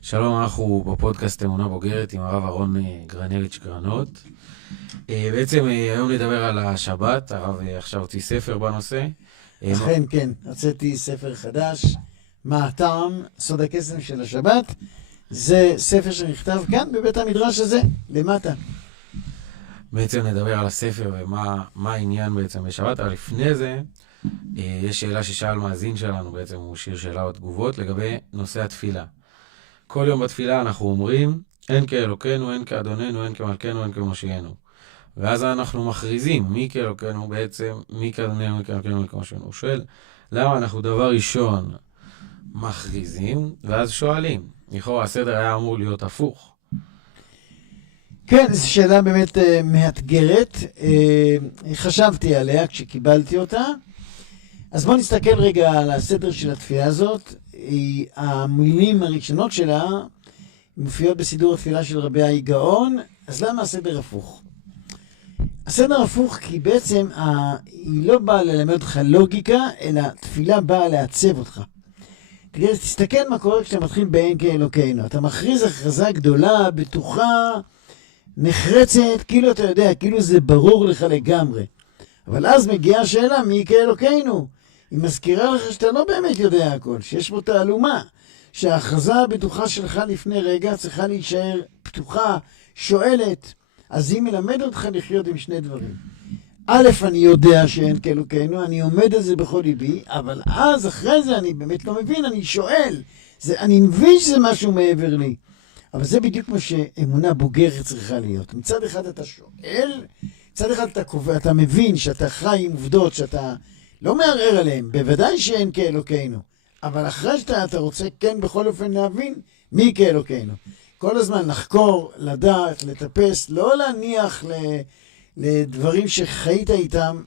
שלום, אנחנו בפודקאסט אמונה בוגרת עם הרב אהרון גרנביץ' גרנות. בעצם היום נדבר על השבת. הרב עכשיו הוציא ספר בנושא. אכן, כן, הוצאתי ספר חדש, מה הטעם, סוד הקסם של השבת. זה ספר שנכתב כאן בבית המדרש הזה, למטה. בעצם נדבר על הספר ומה העניין בעצם בשבת, אבל לפני זה יש שאלה ששאל מאזין שלנו, בעצם הוא שיר שאלה או תגובות לגבי נושא התפילה. כל יום בתפילה אנחנו אומרים, אין כאלוקנו, אין כאדוננו, אין כמלכנו, אין כמושיענו. ואז אנחנו מכריזים, מי כאלוקנו בעצם, מי כאדוננו, מי כאלוקנו, מי כמושיענו. הוא שואל, למה אנחנו דבר ראשון מכריזים, ואז שואלים. לכאורה הסדר היה אמור להיות הפוך. כן, זו שאלה באמת מאתגרת. חשבתי עליה כשקיבלתי אותה. אז בואו נסתכל רגע על הסדר של התפילה הזאת. המילים הראשונות שלה מופיעות בסידור התפילה של רבי האי גאון. אז למה הסדר הפוך? הסדר הפוך כי בעצם היא לא באה ללמד אותך לוגיקה, אלא תפילה באה לעצב אותך. תסתכל מה קורה כשאתה מתחיל באין כאלוקנו. אתה מכריז הכרזה גדולה, בטוחה, נחרצת, כאילו אתה יודע, כאילו זה ברור לך לגמרי. אבל אז מגיעה השאלה, מי כאלוקנו? היא מזכירה לך שאתה לא באמת יודע הכל, שיש בו תעלומה, שההכרזה הבטוחה שלך לפני רגע צריכה להישאר פתוחה, שואלת. אז היא מלמד אותך לחיות עם שני דברים. א', אני יודע שאין כאלוקנו, אני עומד על זה בכל ליבי, אבל אז אחרי זה אני באמת לא מבין, אני שואל. אני מבין שזה משהו מעבר לי. אבל זה בדיוק מה שאמונה בוגרת צריכה להיות. מצד אחד אתה שואל, מצד אחד אתה מבין שאתה חי עם עובדות, שאתה לא מערער עליהן, בוודאי שאין כאלוקנו. אבל אחרי שאתה רוצה כן בכל אופן להבין מי כאלוקנו. כל הזמן לחקור, לדעת, לטפס, לא להניח לדברים שחיית איתם.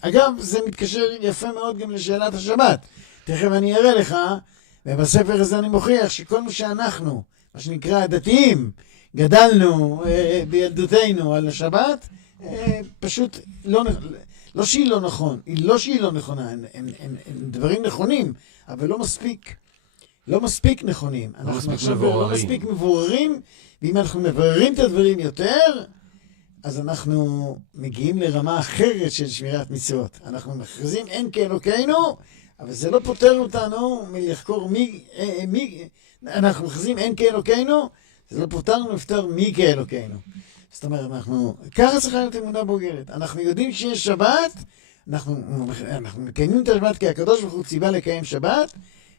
אגב, זה מתקשר יפה מאוד גם לשאלת השבת. תכף אני אראה לך, ובספר הזה אני מוכיח שכל מה שאנחנו, מה שנקרא הדתיים, גדלנו בילדותנו על השבת, פשוט לא שהיא לא נכון, לא שהיא לא נכונה, הם דברים נכונים, אבל לא מספיק נכונים. אנחנו עכשיו לא מספיק מבוררים, ואם אנחנו מבררים את הדברים יותר, אז אנחנו מגיעים לרמה אחרת של שמירת מצוות. אנחנו מכריזים אין כאלוקנו, אבל זה לא פותר אותנו מלחקור אנחנו מכריזים אין כאלוקנו, זה לא פותר לנו לפתור מי כאלוקנו. זאת אומרת, ככה צריכה להיות אמונה בוגרת. אנחנו יודעים שיש שבת, אנחנו מקיימים את השבת כי הקדוש ברוך הוא ציווה לקיים שבת,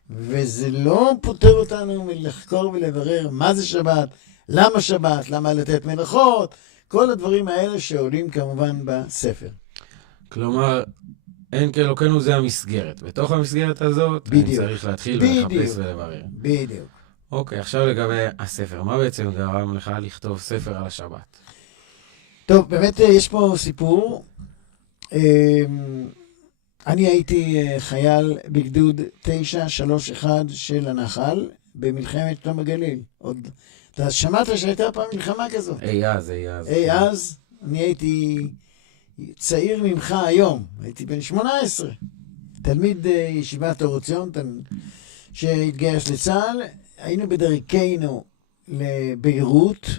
וזה לא פותר אותנו מלחקור ולברר מה זה שבת, למה שבת, למה לתת מלאכות, כל הדברים האלה שעולים כמובן בספר. כלומר, אין כאלוקנו זה המסגרת. בתוך המסגרת הזאת, אני צריך להתחיל ולחפש ולברר. בדיוק. אוקיי, עכשיו לגבי הספר. מה בעצם גרם לך לכתוב ספר על השבת? טוב, באמת יש פה סיפור. אני הייתי חייל בגדוד 931 של הנחל במלחמת שלום הגליל. אתה שמעת שהייתה פעם מלחמה כזאת? אי אז. אני הייתי צעיר ממך היום. הייתי בן 18. תלמיד ישיבת אור עציון שהתגייס לצה"ל. היינו בדרכנו לביירות.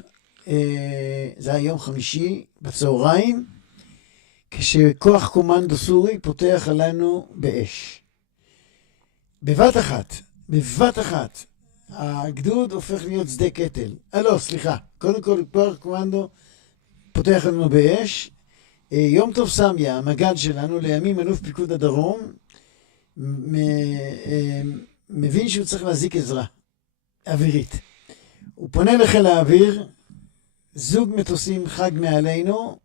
זה היה יום חמישי בצהריים. כשכוח קומנדו סורי פותח עלינו באש. בבת אחת, הגדוד הופך להיות שדה קטל. קודם כל כוח קומנדו פותח עלינו באש. יום טוב סמיה, המג"ד שלנו, לימים אלוף פיקוד הדרום, מבין שהוא צריך להזיק עזרה אווירית. הוא פונה לחיל האוויר, זוג מטוסים חג מעלינו,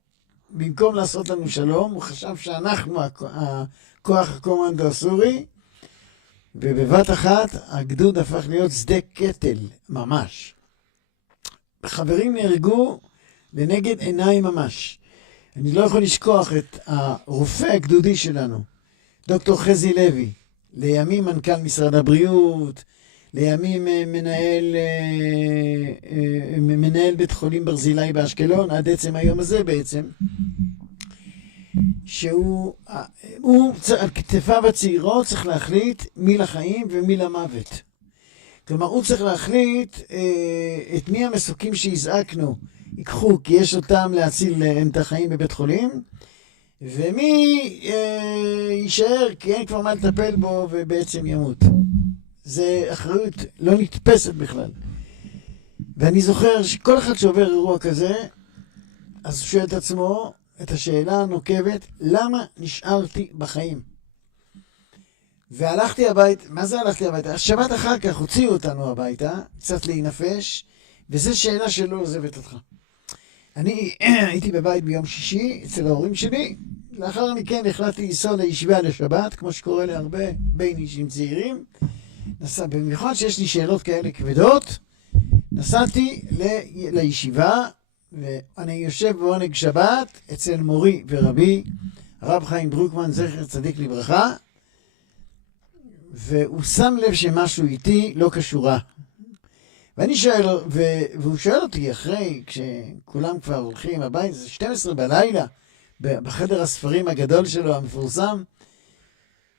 במקום לעשות לנו שלום, הוא חשב שאנחנו הכוח הקומנדו הסורי, ובבת אחת הגדוד הפך להיות שדה קטל, ממש. חברים נהרגו לנגד עיניי ממש. אני לא יכול לשכוח את הרופא הגדודי שלנו, דוקטור חזי לוי, לימים מנכ"ל משרד הבריאות, לימים מנהל, בית חולים ברזילי באשקלון, עד עצם היום הזה בעצם. שהוא על כתפיו הצעירות צריך להחליט מי לחיים ומי למוות. כלומר, הוא צריך להחליט את מי המסוקים שהזעקנו ייקחו, כי יש אותם להציל להם את החיים בבית חולים, ומי יישאר כי אין כבר מה לטפל בו ובעצם ימות. זה אחריות לא נתפסת בכלל. ואני זוכר שכל אחד שעובר אירוע כזה, אז הוא שואל את עצמו את השאלה הנוקבת, למה נשארתי בחיים? והלכתי הביתה, מה זה הלכתי הביתה? השבת אחר כך הוציאו אותנו הביתה, קצת להינפש, וזו שאלה שלא עוזבת אותך. אני הייתי בבית ביום שישי אצל ההורים שלי, לאחר מכן החלטתי לנסוע לישיבה לשבת, כמו שקורה להרבה בין אישים צעירים. במיוחד שיש לי שאלות כאלה כבדות, נסעתי לישיבה, ואני יושב בעונג שבת אצל מורי ורבי, הרב חיים דרוקמן, זכר צדיק לברכה, והוא שם לב שמשהו איתי לא קשורה. ואני שואל, והוא שואל אותי אחרי, כשכולם כבר הולכים הבית, זה 12 בלילה, בחדר הספרים הגדול שלו, המפורסם,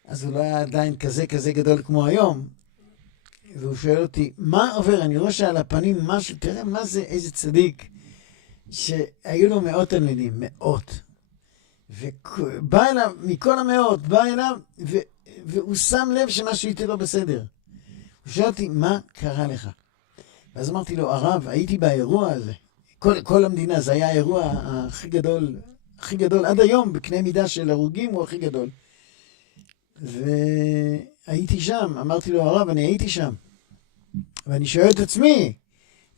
אז הוא לא היה עדיין כזה גדול כמו היום. והוא שואל אותי, מה עובר? אני רואה שעל הפנים משהו, תראה מה זה, איזה צדיק, שהיו לו מאות תלמידים, מאות. ובא אליו, מכל המאות, בא אליו, והוא שם לב שמשהו איתי לא בסדר. הוא שואל אותי, מה קרה לך? ואז אמרתי לו, הרב, הייתי באירוע הזה. כל המדינה, זה היה האירוע הכי גדול, עד היום, בקנה מידה של הרוגים, הוא הכי גדול. והייתי שם, אמרתי לו, הרב, אני הייתי שם. ואני שואל את עצמי,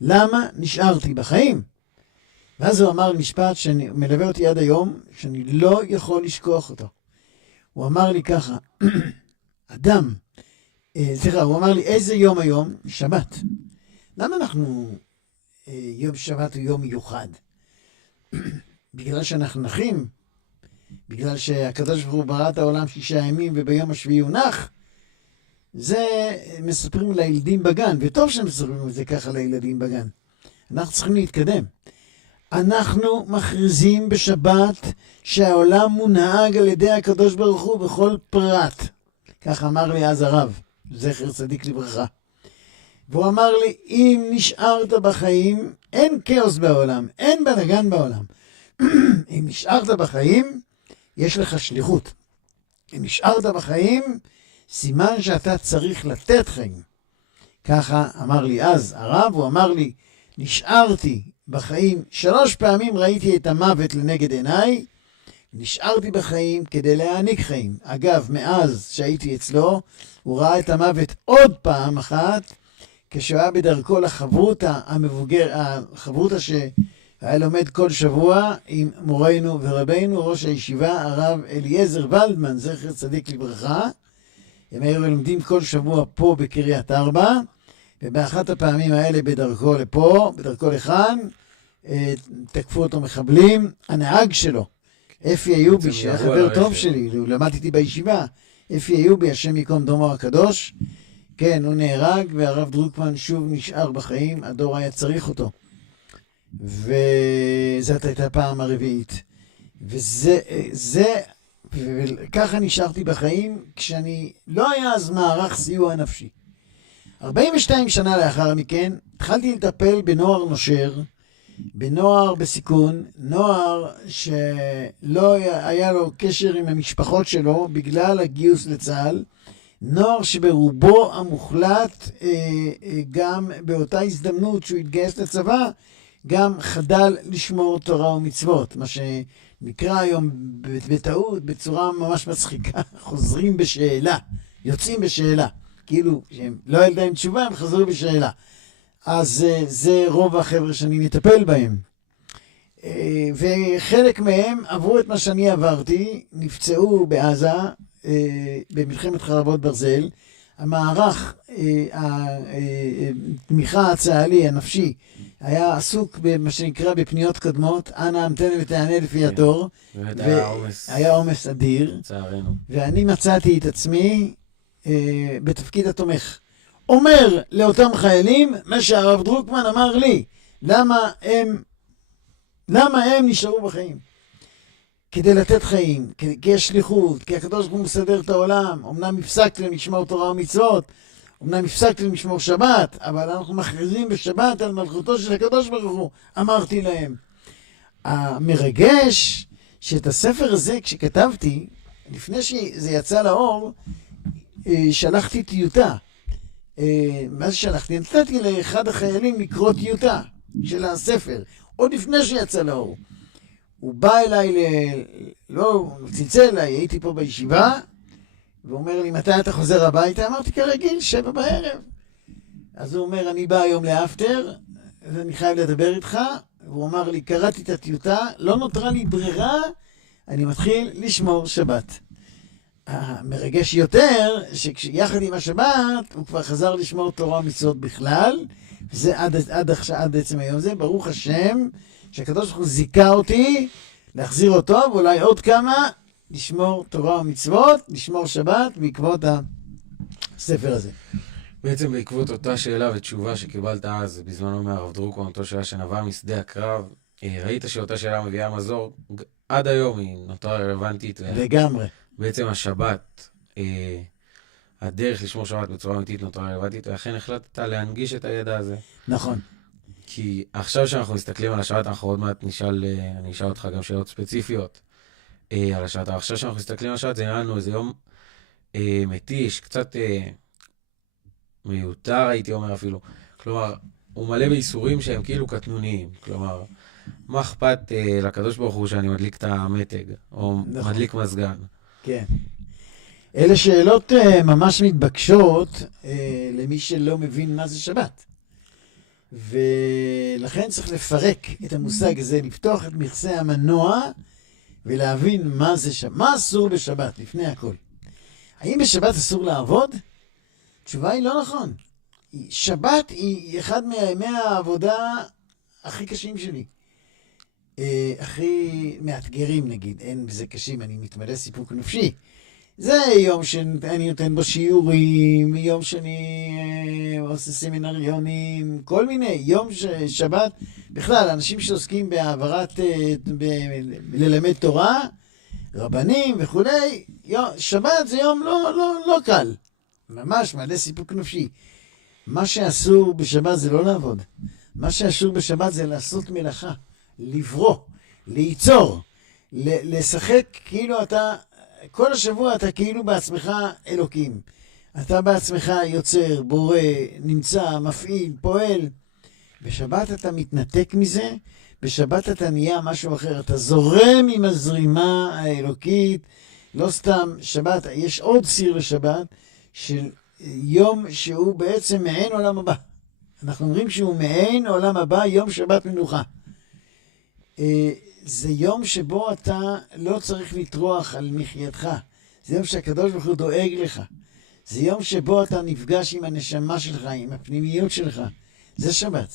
למה נשארתי בחיים? ואז הוא אמר משפט שמלווה אותי עד היום, שאני לא יכול לשכוח אותו. הוא אמר לי ככה, אדם, הוא אמר לי, איזה יום היום? שבת. למה אנחנו, יום שבת הוא יום מיוחד? בגלל שאנחנו נחים? בגלל שהקדוש ברוך הוא ברא את העולם 6 ימים וביום השביעי הוא נח? זה מספרים לילדים בגן, וטוב שמספרים את זה ככה לילדים בגן. אנחנו צריכים להתקדם. אנחנו מכריזים בשבת שהעולם מונהג על ידי הקדוש ברוך הוא בכל פרט. כך אמר לי אז הרב, זכר צדיק לברכה. והוא אמר לי, אם נשארת בחיים, אין כאוס בעולם, אין בלגן בעולם. אם נשארת בחיים, יש לך שליחות. אם נשארת בחיים, סימן שאתה צריך לתת חיים. ככה אמר לי אז הרב, הוא אמר לי, נשארתי בחיים, 3 פעמים ראיתי את המוות לנגד עיניי, נשארתי בחיים כדי להעניק חיים. אגב, מאז שהייתי אצלו, הוא ראה את המוות עוד פעם אחת, כשהוא היה בדרכו לחברותה החברותה שהיה לומד כל שבוע עם מורנו ורבינו, ראש הישיבה, הרב אליעזר ולדמן, זכר צדיק לברכה. הם היו לומדים כל שבוע פה בקריית ארבע, ובאחת הפעמים האלה בדרכו לפה, בדרכו לכאן, תקפו אותו מחבלים. הנהג שלו, אפי איובי, שהיה חבר טוב שלי, הוא למד איתי בישיבה, אפי איובי, השם יקום דומו הקדוש, כן, הוא נהרג, והרב דרוקמן שוב נשאר בחיים, הדור היה צריך אותו. וזאת הייתה הפעם הרביעית. וככה נשארתי בחיים, כשאני לא היה אז מערך סיוע נפשי. 42 שנה לאחר מכן, התחלתי לטפל בנוער נושר, בנוער בסיכון, נוער שלא היה לו קשר עם המשפחות שלו בגלל הגיוס לצה"ל, נוער שברובו המוחלט, גם באותה הזדמנות שהוא התגייס לצבא, גם חדל לשמור תורה ומצוות, מה שנקרא היום בטעות, בצורה ממש מצחיקה, חוזרים בשאלה, יוצאים בשאלה, כאילו שהם לא ילדה עם תשובה, הם חזרו בשאלה. אז זה רוב החבר'ה שאני מטפל בהם. וחלק מהם עברו את מה שאני עברתי, נפצעו בעזה, במלחמת חרבות ברזל. המערך, התמיכה הצה"לי, הנפשי, היה עסוק במה שנקרא בפניות קודמות, אנא המתן ותענה לפי התור. היה עומס אדיר. ואני מצאתי את עצמי בתפקיד התומך. אומר לאותם חיילים מה שהרב דרוקמן אמר לי, למה הם נשארו בחיים. כדי לתת חיים, כי יש שליחות, כי הקדוש ברוך הוא מסדר את העולם. אמנם הפסקתם לשמור תורה ומצוות, אמנם הפסקתם לשמור שבת, אבל אנחנו מכריזים בשבת על מלכותו של הקדוש ברוך הוא, אמרתי להם. המרגש שאת הספר הזה, כשכתבתי, לפני שזה יצא לאור, שלחתי טיוטה. מה ששלחתי? נתתי לאחד החיילים לקרוא טיוטה של הספר, עוד לפני שיצא לאור. הוא בא אליי, הוא צלצל אליי, הייתי פה בישיבה, והוא אומר לי, מתי אתה חוזר הביתה? אמרתי, כרגיל, 7 בערב. אז הוא אומר, אני בא היום לאפטר, ואני חייב לדבר איתך. והוא אמר לי, קראתי את הטיוטה, לא נותרה לי ברירה, אני מתחיל לשמור שבת. המרגש יותר, שיחד עם השבת, הוא כבר חזר לשמור תורה ומצוות בכלל, וזה עד עצם היום הזה, ברוך השם, שהקדוש ברוך הוא זיכה אותי, להחזיר אותו, ואולי עוד כמה, לשמור תורה ומצוות, לשמור שבת, בעקבות הספר הזה. בעצם בעקבות אותה שאלה ותשובה שקיבלת אז, בזמנו מהרב דרוקמן, אותו שאלה שנבעה משדה הקרב, ראית שאותה שאלה מביאה מזור, עד היום היא נותרה רלוונטית. לגמרי. בעצם השבת, הדרך לשמור שבת בצורה אמיתית נותרה רלוונטית, ואכן החלטת להנגיש את הידע הזה. נכון. כי עכשיו שאנחנו מסתכלים על השבת, אנחנו עוד מעט אני אשאל אותך גם שאלות ספציפיות על השבת. עכשיו שאנחנו מסתכלים על השבת, זה נראה לנו איזה יום מתיש, קצת מיותר, הייתי אומר אפילו. כלומר, הוא מלא בייסורים שהם כאילו קטנוניים. כלומר, מה אכפת לקדוש ברוך הוא שאני מדליק את המתג, או נכון. מדליק מזגן? כן. אלה שאלות ממש מתבקשות למי שלא מבין מה זה שבת. ולכן צריך לפרק את המושג הזה, לפתוח את מכסה המנוע ולהבין מה זה שבת. מה אסור בשבת, לפני הכל? האם בשבת אסור לעבוד? התשובה היא לא נכון. שבת היא אחד מימי העבודה הכי קשים שלי. הכי מאתגרים נגיד, אין בזה קשים, אני מתמלא סיפוק נפשי. זה יום שאני נותן בו שיעורים, יום שאני עושה סמינריונים, כל מיני, יום שבת, בכלל, אנשים שעוסקים בהעברת, ללמד תורה, רבנים וכולי, שבת זה יום לא קל, ממש מלא סיפוק נפשי. מה שאסור בשבת זה לא לעבוד, מה שאסור בשבת זה לעשות מלאכה, לברוא, ליצור, לשחק כאילו אתה, כל השבוע אתה כאילו בעצמך אלוקים. אתה בעצמך יוצר, בורא, נמצא, מפעיל, פועל. בשבת אתה מתנתק מזה, בשבת אתה נהיה משהו אחר. אתה זורם עם הזרימה האלוקית. לא סתם שבת, יש עוד סיר לשבת, של יום שהוא בעצם מעין עולם הבא. אנחנו אומרים שהוא מעין עולם הבא, יום שבת מנוחה. זה יום שבו אתה לא צריך לטרוח על מחייתך. זה יום שהקדוש ברוך הוא דואג לך. זה יום שבו אתה נפגש עם הנשמה שלך, עם הפנימיות שלך. זה שבת.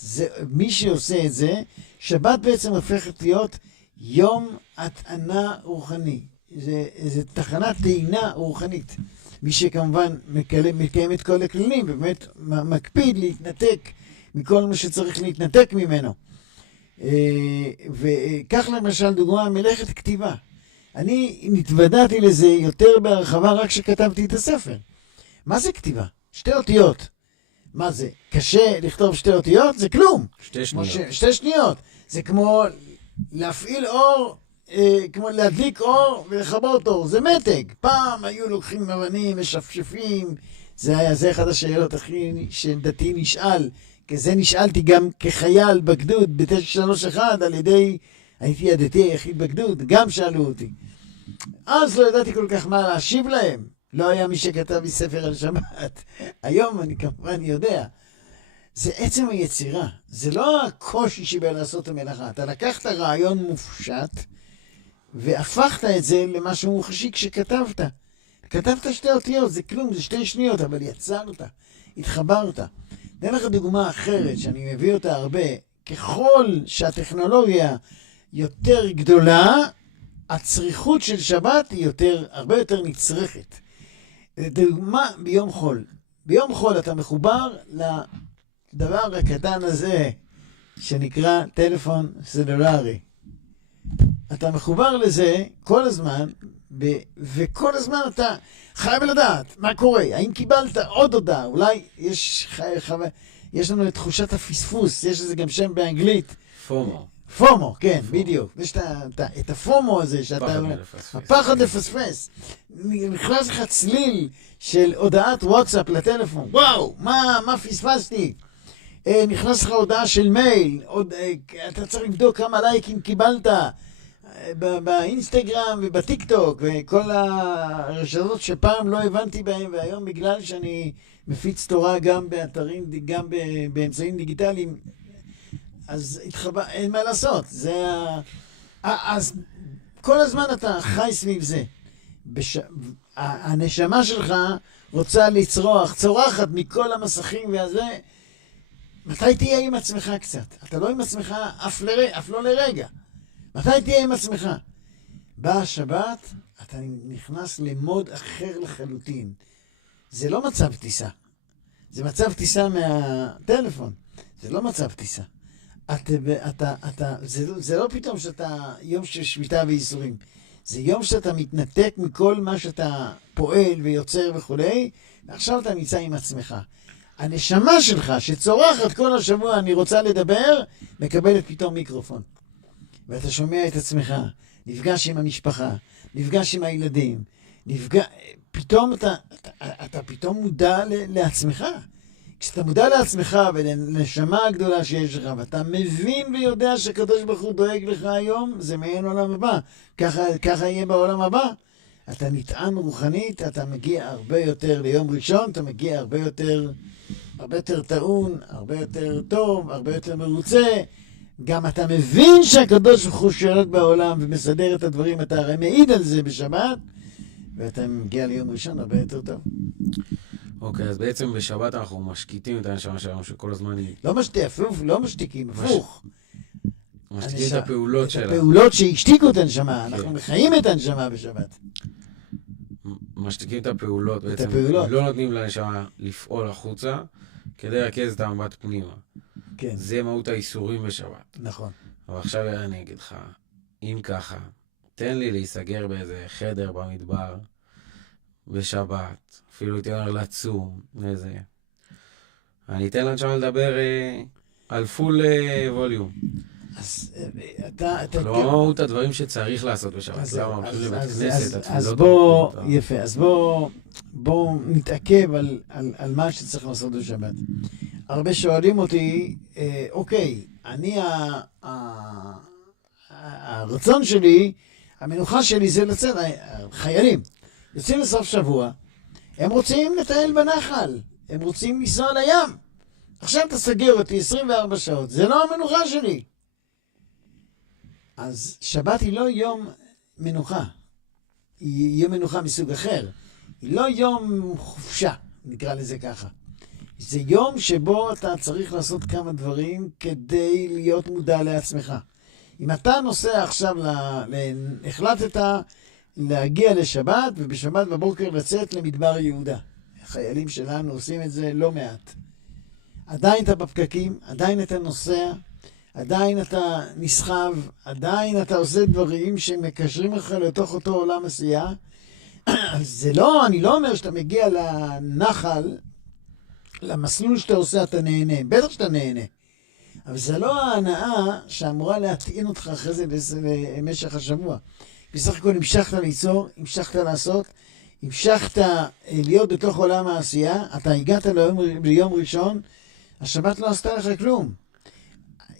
מי שעושה את זה, שבת בעצם הופכת להיות יום הטענה רוחני. זה תחנת טעינה רוחנית. מי שכמובן מקיים את כל הכללים, באמת מקפיד להתנתק מכל מה שצריך להתנתק ממנו. וכך למשל דוגמה מלאכת כתיבה. אני נתוודעתי לזה יותר בהרחבה רק כשכתבתי את הספר. מה זה כתיבה? 2 אותיות. מה זה? קשה לכתוב 2 אותיות? זה כלום. 2 שניות. 2 שניות. זה כמו להפעיל אור, כמו להדליק אור ולכבות אור. זה מתג. פעם היו לוקחים אבנים, משפשפים. זה אחד השאלות הכי שדתי נשאל. כזה נשאלתי גם כחייל בגדוד ב-931 על ידי, הייתי הדתי היחיד בגדוד, גם שאלו אותי. אז לא ידעתי כל כך מה להשיב להם. לא היה מי שכתב לי ספר על שבת. היום אני כמובן יודע. זה עצם היצירה. זה לא הקושי שבא לעשות המלאכה. אתה לקחת רעיון מופשט והפכת את זה למשהו מוחשי כשכתבת. כתבת 2 אותיות, זה כלום, זה 2 שניות, אבל יצרת, התחברת. אתן לך דוגמה אחרת שאני מביא אותה הרבה. ככל שהטכנולוגיה יותר גדולה, הצריכות של שבת היא הרבה יותר נצרכת. דוגמה ביום חול. ביום חול אתה מחובר לדבר הקטן הזה שנקרא טלפון סלולרי. אתה מחובר לזה כל הזמן, וכל הזמן אתה חייב לדעת מה קורה, האם קיבלת עוד הודעה, אולי יש לנו את תחושת הפספוס, יש לזה גם שם באנגלית. פומו. פומו, כן, בדיוק. יש את הפומו הזה שאתה... הפחד לפספס. נכנס לך צליל של הודעת וואטסאפ לטלפון. וואו, מה פספסתי? נכנס לך הודעה של מייל, אתה צריך לבדוק כמה לייקים קיבלת באינסטגרם ובטיקטוק וכל הרשתות שפעם לא הבנתי בהם, והיום בגלל שאני מפיץ תורה גם באתרים, גם באמצעים דיגיטליים, אז אין מה לעשות. אז כל הזמן אתה חי סביב זה. הנשמה שלך רוצה לצרוח, צורחת מכל המסכים והזה. מתי תהיה עם עצמך קצת? אתה לא עם עצמך אף לא לרגע. מתי תהיה עם עצמך? באה השבת, אתה נכנס למוד אחר לחלוטין. זה לא מצב טיסה. זה מצב טיסה מהטלפון. זה לא מצב טיסה. זה לא פתאום שאתה יום של שביתה וייסורים. זה יום שאתה מתנתק מכל מה שאתה פועל ויוצר וכולי, ועכשיו אתה נמצא עם עצמך. הנשמה שלך שצורחת כל השבוע, אני רוצה לדבר, מקבלת פתאום מיקרופון. ואתה שומע את עצמך, נפגש עם המשפחה, נפגש עם הילדים, פתאום אתה פתאום מודע לעצמך. כשאתה מודע לעצמך ולנשמה הגדולה שיש לך, ואתה מבין ויודע שקדוש ברוך הוא דואג לך היום, זה מעין עולם הבא. ככה יהיה בעולם הבא. אתה נטען רוחנית, אתה מגיע הרבה יותר ליום ראשון, אתה מגיע הרבה יותר טעון, הרבה יותר טוב, הרבה יותר מרוצה. גם אתה מבין שהקדוש ברוך הוא שולט בעולם ומסדר את הדברים, אתה הרי מעיד על זה בשבת, ואתה מגיע ליום ראשון הרבה יותר טוב. אוקיי, אז בעצם בשבת אנחנו משקיטים את הנשמה שלנו שכל הזמן היא... לא משתיקים, הפוך. משתיקים את הפעולות שלה. את הפעולות שהשתיקו את הנשמה, אנחנו מחיים את הנשמה בשבת. משתיקים את הפעולות, בעצם לא נותנים לנשמה לפעול החוצה, כדי לרכז את המבט פנימה. כן. זה מהות האיסורים בשבת. נכון. אבל עכשיו אני אגיד לך, אם ככה, תן לי להיסגר באיזה חדר במדבר, בשבת, אפילו הייתי אומר לצום, איזה... אני אתן לנשמה לדבר על פול ווליום. אז אתה... לא מהות הדברים שצריך לעשות בשבת, למה הולכים לבית כנסת, אז בוא, יפה, אז בוא נתעכב על מה שצריך לעשות בשבת. הרבה שואלים אותי, אוקיי, הרצון שלי, המנוחה שלי זה לצאת, חיילים, יוצאים לסוף שבוע, הם רוצים לטייל בנחל, הם רוצים לנסוע לים. עכשיו תסגר אותי 24 שעות, זה לא המנוחה שלי. אז שבת היא לא יום מנוחה, היא יום מנוחה מסוג אחר. היא לא יום חופשה, נקרא לזה ככה. זה יום שבו אתה צריך לעשות כמה דברים כדי להיות מודע לעצמך. אם אתה נוסע עכשיו, החלטת להגיע לשבת, ובשבת בבוקר לצאת למדבר יהודה. החיילים שלנו עושים את זה לא מעט. עדיין אתה בפקקים, עדיין אתה נוסע, עדיין אתה נסחב, עדיין אתה עושה דברים שמקשרים לך לתוך אותו עולם עשייה. זה לא, אני לא אומר שאתה מגיע לנחל, למסלול שאתה עושה אתה נהנה, בטח שאתה נהנה. אבל זה לא ההנאה שאמורה להטעין אותך אחרי זה במשך השבוע. בסך הכל המשכת ליצור, המשכת לעשות, המשכת להיות בתוך עולם העשייה, אתה הגעת ליום ראשון, השבת לא עשתה לך כלום.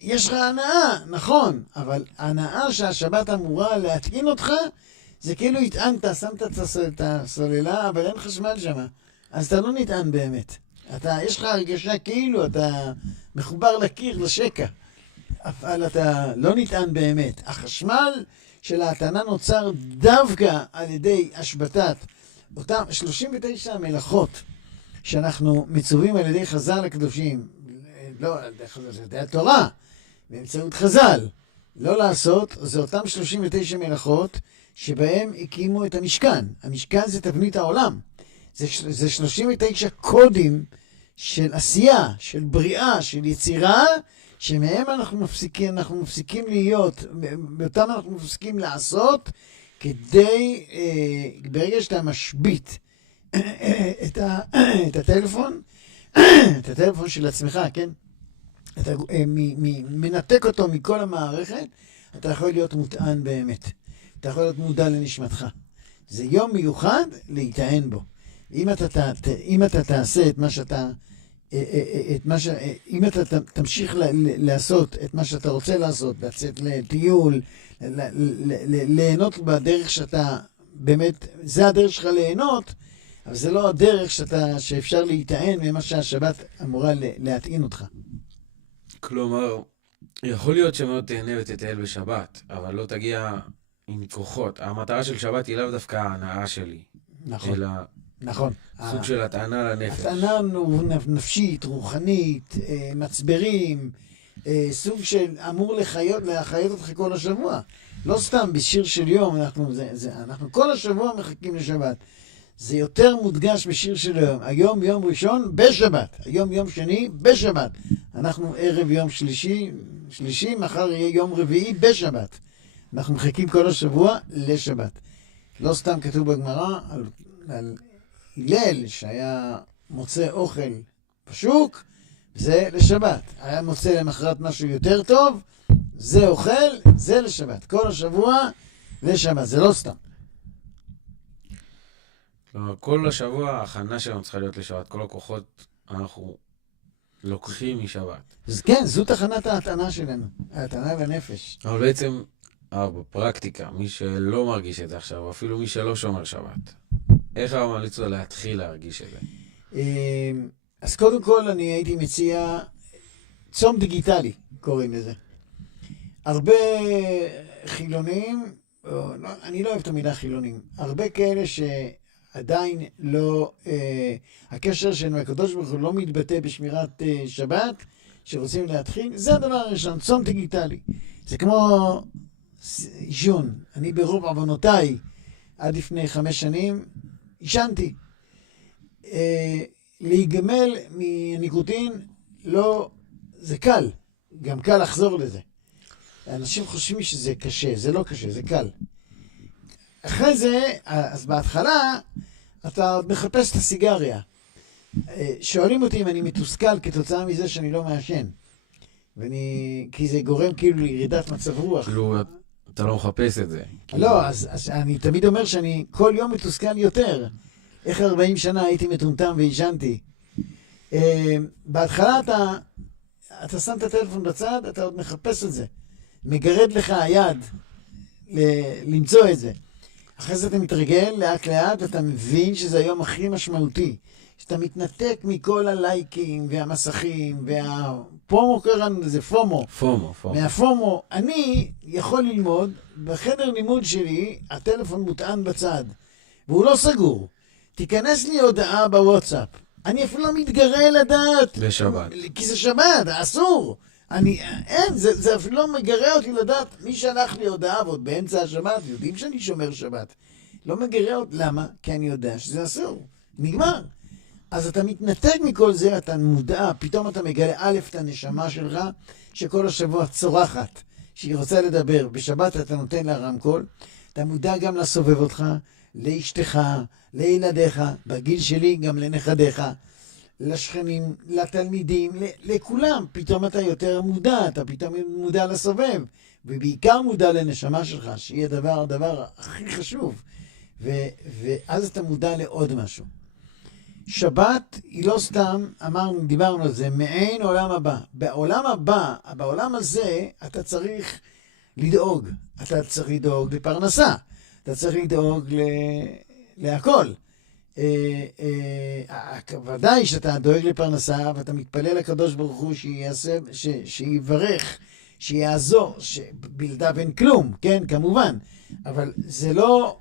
יש לך הנאה, נכון, אבל ההנאה שהשבת אמורה להטעין אותך, זה כאילו התענת, שמת את הסוללה, אבל אין חשמל שם. אז אתה לא נטען באמת. יש לך הרגשה כאילו אתה מחובר לקיר, לשקע. אבל אתה לא נטען באמת. החשמל של ההטענה נוצר דווקא על ידי השבתת אותם 39 המלאכות שאנחנו מצווים על ידי חז"ל הקדושים. לא, על ידי חז"ל, זה ידי התורה. באמצעות חז"ל. לא לעשות, זה אותם 39 מלאכות שבהם הקימו את המשכן. המשכן זה תבנית העולם. זה 39 קודים של עשייה, של בריאה, של יצירה, שמהם אנחנו מפסיקים להיות, באותם אנחנו מפסיקים לעשות, כדי, ברגע שאתה משבית את הטלפון, את הטלפון של עצמך, כן? אתה מנתק אותו מכל המערכת, אתה יכול להיות מוטען באמת. אתה יכול להיות מודע לנשמתך. זה יום מיוחד להיטען בו. אם אתה תעשה את מה שאתה, אם אתה תמשיך לעשות את מה שאתה רוצה לעשות, לצאת לטיול, ליהנות בדרך שאתה, באמת, זה הדרך שלך ליהנות, אבל זה לא הדרך שאפשר להיטען ממה שהשבת אמורה להטעין אותך. כלומר, יכול להיות שמאוד תהנה ותטייל בשבת, אבל לא תגיע עם כוחות. המטרה של שבת היא לאו דווקא ההנאה שלי. נכון. אלא נכון. סוג של הטענה לנפש. הטענה נפשית, רוחנית, מצברים, סוג של אמור לחיות אותך כל השבוע. לא סתם בשיר של יום, אנחנו כל השבוע מחכים לשבת. זה יותר מודגש בשיר של היום. היום יום ראשון בשבת, היום יום שני בשבת. אנחנו ערב יום שלישי, מחר יהיה יום רביעי בשבת. אנחנו מחכים כל השבוע לשבת. לא סתם כתוב בגמרא על הלל שהיה מוצא אוכל בשוק, זה לשבת. היה מוצא למחרת משהו יותר טוב, זה אוכל, זה לשבת. כל השבוע לשבת, זה לא סתם. כלומר, כל השבוע ההכנה שלנו צריכה להיות לשבת. כל הכוחות אנחנו לוקחים משבת. אז כן, זו תחנת ההטענה שלנו, ההטענה לנפש. אבל בעצם, בפרקטיקה, מי שלא מרגיש את זה עכשיו, אפילו מי שלא שומר שבת, איך המליץ לו להתחיל להרגיש את זה? אז קודם כל אני הייתי מציע צום דיגיטלי, קוראים לזה. הרבה חילונים, אני לא אוהב את המילה חילונים, הרבה כאלה שעדיין לא, הקשר שלנו הקדוש ברוך הוא לא מתבטא בשמירת שבת, שרוצים להתחיל, זה הדבר הראשון, צום דיגיטלי. זה כמו עישון. אני ברוב עוונותיי, עד לפני 5 שנים, עישנתי. להיגמל מניקוטין, לא, זה קל. גם קל לחזור לזה. אנשים חושבים שזה קשה, זה לא קשה, זה קל. אחרי זה, אז בהתחלה, אתה מחפש את הסיגריה. שואלים אותי אם אני מתוסכל כתוצאה מזה שאני לא מעשן. כי זה גורם כאילו לירידת מצב רוח. כאילו, אתה לא מחפש את זה. לא, אז אני תמיד אומר שאני כל יום מתוסכל יותר. איך 40 שנה הייתי מטומטם והישנתי. בהתחלה אתה שם את הטלפון בצד, אתה עוד מחפש את זה. מגרד לך היד למצוא את זה. אחרי זה אתה מתרגל לאט לאט, ואתה מבין שזה היום הכי משמעותי. שאתה מתנתק מכל הלייקים והמסכים והפומו קראנו לזה, פומו. פומו. מהפומו, אני יכול ללמוד, בחדר לימוד שלי, הטלפון מוטען בצד, והוא לא סגור. תיכנס לי הודעה בוואטסאפ. אני אפילו לא מתגרה לדעת. בשבת. כי זה שבת, אסור. זה אפילו לא מגרה אותי לדעת מי שלח לי הודעה, ועוד באמצע השבת, יודעים שאני שומר שבת. לא מגרה אותי, למה? כי אני יודע שזה אסור. נגמר. אז אתה מתנתק מכל זה, אתה מודע, פתאום אתה מגלה א' את הנשמה שלך, שכל השבוע צורחת, שהיא רוצה לדבר. בשבת אתה נותן לה רמקול, אתה מודע גם לסובב אותך, לאשתך, לילדיך, בגיל שלי גם לנכדיך, לשכנים, לתלמידים, לכולם. פתאום אתה יותר מודע, אתה פתאום מודע לסובב, ובעיקר מודע לנשמה שלך, שהיא הדבר הכי חשוב. ואז אתה מודע לעוד משהו. שבת היא לא סתם, דיברנו על זה, מעין עולם הבא. בעולם הבא, בעולם הזה, אתה צריך לדאוג. אתה צריך לדאוג לפרנסה. אתה צריך לדאוג להכל. ודאי שאתה דואג לפרנסה, ואתה מתפלל לקדוש ברוך הוא שיברך, שיעזור, שבלעדיו אין כלום, כן, כמובן. אבל זה לא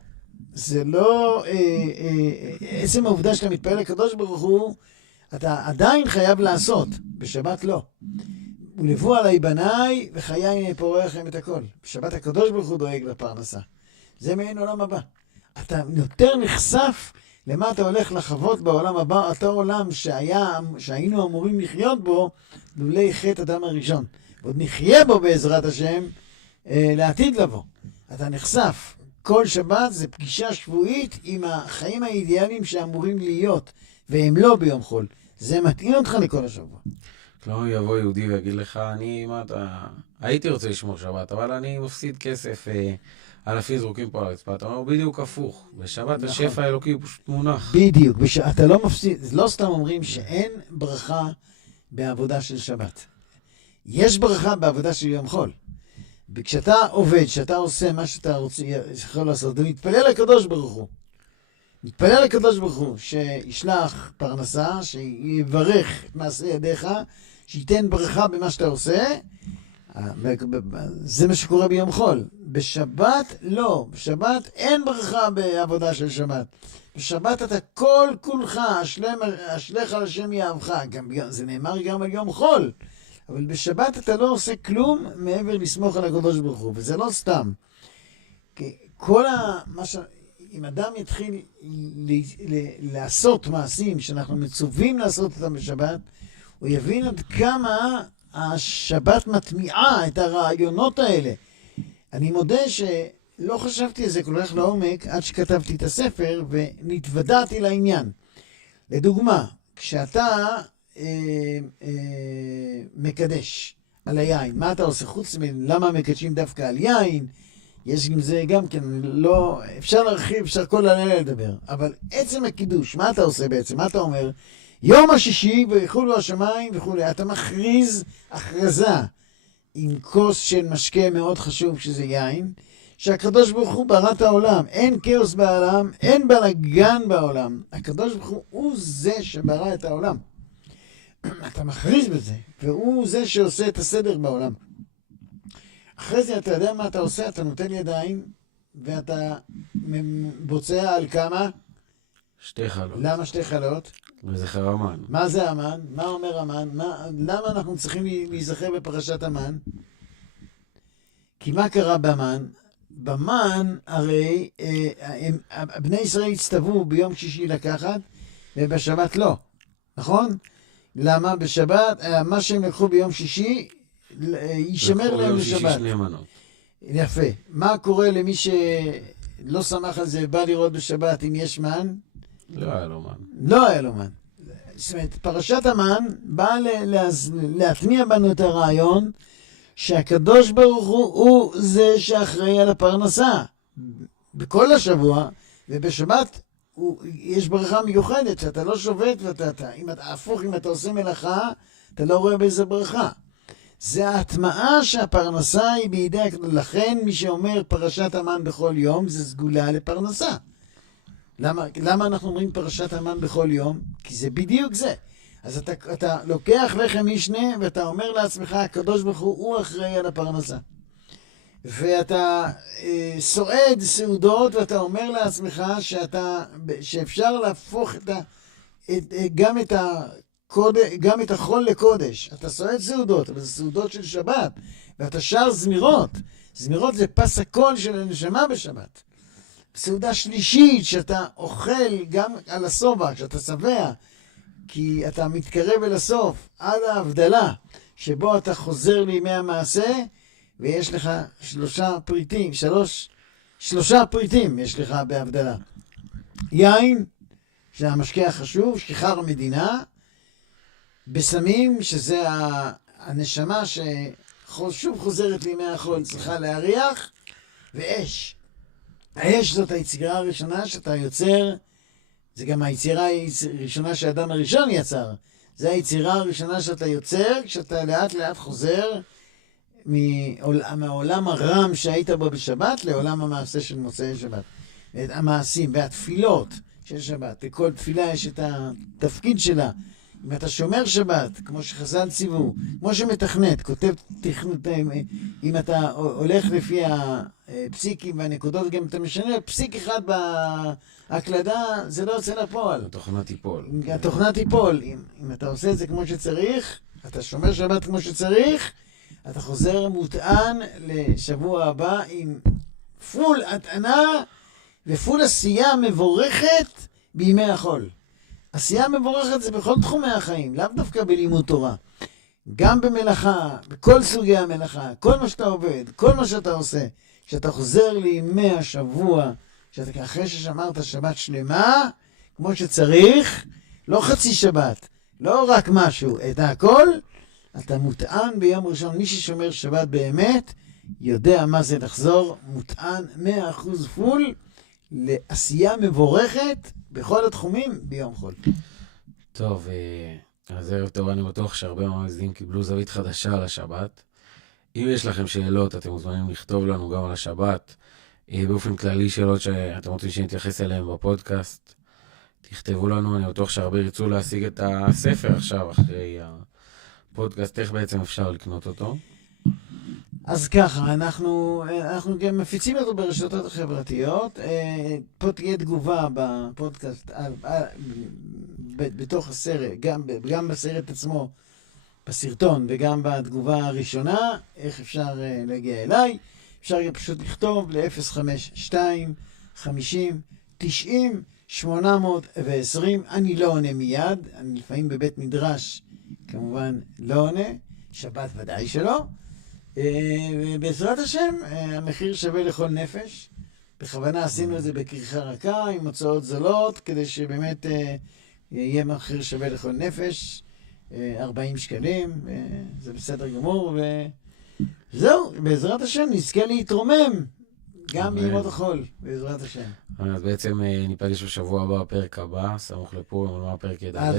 עצם העובדה שאתה מתפלל לקדוש ברוך הוא, אתה עדיין חייב לעשות, בשבת לא. ולבוא עליי בניי וחיי פורח את הכל. בשבת הקדוש ברוך הוא דואג לפרנסה. זה מעין עולם הבא. אתה יותר נחשף למה אתה הולך לחוות בעולם הבא, אותו עולם שהיינו אמורים לחיות בו לולי חטא אדם הראשון. ועוד נחיה בו בעזרת השם, לעתיד לבוא. אתה נחשף. כל שבת זה פגישה שבועית עם החיים האידיאליים שאמורים להיות, והם לא ביום חול. זה מתאים אותך לכל השבוע. לא יבוא יהודי ויגיד לך, הייתי רוצה לשמור שבת, אבל אני מפסיד כסף על הפיזרוקים פה על הרצפה. אתה אומר, בדיוק הפוך. בשבת נכון. השפע האלוקי הוא פשוט מונח. בדיוק. אתה לא מפסיד, לא סתם אומרים שאין ברכה בעבודה של שבת. יש ברכה בעבודה של יום חול. וכשאתה עובד, כשאתה עושה מה שאתה יכול לעשות, אתה מתפלל לקדוש ברוך הוא. מתפלל לקדוש ברוך הוא שישלח פרנסה, שיברך את מעשה ידיך, שייתן ברכה במה שאתה עושה. זה מה שקורה ביום חול. בשבת לא. בשבת אין ברכה בעבודה של שבת. בשבת אתה כל כולך, אשליך על השם יאהבך. זה נאמר גם על יום חול. אבל בשבת אתה לא עושה כלום מעבר לסמוך על הקדוש ברוך הוא. וזה לא סתם. אם אדם יתחיל לעשות מעשים שאנחנו מצווים לעשות אותם בשבת, הוא יבין עד כמה השבת מטמיעה את הרעיונות האלה. אני מודה שלא חשבתי על זה כל כך לעומק עד שכתבתי את הספר ונתוודעתי לעניין. לדוגמה, כשאתה מקדש על היין, מה אתה עושה חוץ למה מקדשים דווקא על יין? יש עם זה גם כן, לא, אפשר להרחיב, אפשר כל הלילה לדבר, אבל עצם הקידוש, מה אתה עושה בעצם? מה אתה אומר? יום השישי ויחולו השמיים וכולי, אתה מכריז הכרזה עם כוס של משקה מאוד חשוב שזה יין, שהקדוש ברוך הוא ברא את העולם, אין כאוס בעולם, אין בלגן בעולם, הקדוש ברוך הוא זה שברא את העולם. אתה מכריז בזה, והוא זה שעושה את הסדר בעולם. אחרי זה אתה יודע מה אתה עושה, אתה נותן ידיים, ואתה בוצע על כמה? 2 חלות. למה 2 חלות? וזכר המן. מה זה המן? מה אומר המן? למה אנחנו צריכים להיזכר בפרשת המן? כי מה קרה במן? במן הרי בני ישראל הצטוו ביום שישי לקחת, ובשבת לא. נכון? למה? בשבת, מה שהם לקחו ביום שישי, יישמר להם לשבת. יפה. מה קורה למי שלא שמח על זה, בא לראות בשבת אם יש מן? לא היה לו מן. לא היה לו מן. זאת אומרת, פרשת המן באה להטמיע בנו את הרעיון שהקדוש ברוך הוא זה שאחראי על הפרנסה. בכל השבוע, ובשבת יש ברכה מיוחדת, שאתה לא שובת, אם אתה הפוך, אם אתה עושה מלאכה, אתה לא רואה באיזה ברכה. זה ההטמעה שהפרנסה היא בידי, לכן מי שאומר פרשת המן בכל יום, זה סגולה לפרנסה. למה אנחנו אומרים פרשת המן בכל יום? כי זה בדיוק זה. אז אתה לוקח לחם משנה, ואתה אומר לעצמך, הקדוש ברוך הוא אחראי על הפרנסה. ואתה סועד סעודות, ואתה אומר לעצמך שאפשר להפוך גם את החול לקודש. אתה סועד סעודות, אבל זה סעודות של שבת, ואתה שר זמירות. זמירות זה פס הקול של הנשמה בשבת. סעודה שלישית שאתה אוכל גם על הסובה, כשאתה שבע, כי אתה מתקרב אל הסוף, עד ההבדלה, שבו אתה חוזר לימי המעשה, ויש לך 3 פריטים, 3 פריטים יש לך בהבדלה. יין, שזה המשקה החשוב, שכר המדינה, בסמים, שזה הנשמה ששוב חוזרת לימי החול, צריכה להריח, ואש. האש זאת היצירה הראשונה שאתה יוצר, זה גם היצירה הראשונה שהאדם הראשון יצר. זה היצירה הראשונה שאתה יוצר, כשאתה לאט לאט חוזר מהעולם הרם שהיית בו בשבת, לעולם המעשה של מוצאי שבת. המעשים והתפילות של שבת. לכל תפילה יש את התפקיד שלה. אם אתה שומר שבת, כמו שחז"ל ציוו, כמו שמתכנת, כותב תכנות, אם אתה הולך לפי הפסיקים והנקודות, גם אתה משנה פסיק אחד בהקלדה, זה לא יוצא לפועל. התוכנה תיפול. התוכנה תיפול. אם אתה עושה את זה כמו שצריך, אתה שומר שבת כמו שצריך, אתה חוזר מוטען לשבוע הבא עם פול הטענה ופול עשייה מבורכת בימי החול. עשייה מבורכת זה בכל תחומי החיים, לאו דווקא בלימוד תורה. גם במלאכה, בכל סוגי המלאכה, כל מה שאתה עובד, כל מה שאתה עושה, שאתה חוזר לימי השבוע, שאתה אחרי ששמרת שבת שלמה, כמו שצריך, לא חצי שבת, לא רק משהו, את הכל, אתה מוטען ביום ראשון. מי ששומר שבת באמת, יודע מה זה לחזור, מוטען 100% פול, לעשייה מבורכת בכל התחומים ביום חול. טוב, אז ערב טוב, אני בטוח שהרבה מהמאזינים קיבלו זווית חדשה על השבת. אם יש לכם שאלות, אתם מוזמנים לכתוב לנו גם על השבת. באופן כללי שאלות שאתם רוצים שנתייחס אליהם בפודקאסט, תכתבו לנו. אני בטוח שהרבה ירצו להשיג את הספר עכשיו, אחרי הפודקאסט. איך בעצם אפשר לקנות אותו? אז ככה, אנחנו גם מפיצים אותו ברשתות החברתיות. פה תהיה תגובה בפודקאסט, בתוך הסרט, גם בסרט עצמו, בסרטון, וגם בתגובה הראשונה, איך אפשר להגיע אליי. אפשר פשוט לכתוב ל-052-50-90-820. אני לא עונה מיד, אני לפעמים בבית מדרש, כמובן לא עונה, שבת ודאי שלא. בעזרת השם, המחיר שווה לכל נפש. בכוונה עשינו את זה בכריכה רכה, עם הוצאות זולות, כדי שבאמת יהיה מחיר שווה לכל נפש, 40 שקלים, זה בסדר גמור, וזהו, בעזרת השם נזכה להתרומם, גם בימות החול, בעזרת השם. אז בעצם ניפגש בשבוע הבא, הפרק הבא, סמוך לפורים, על מה הפרק ידבר? אז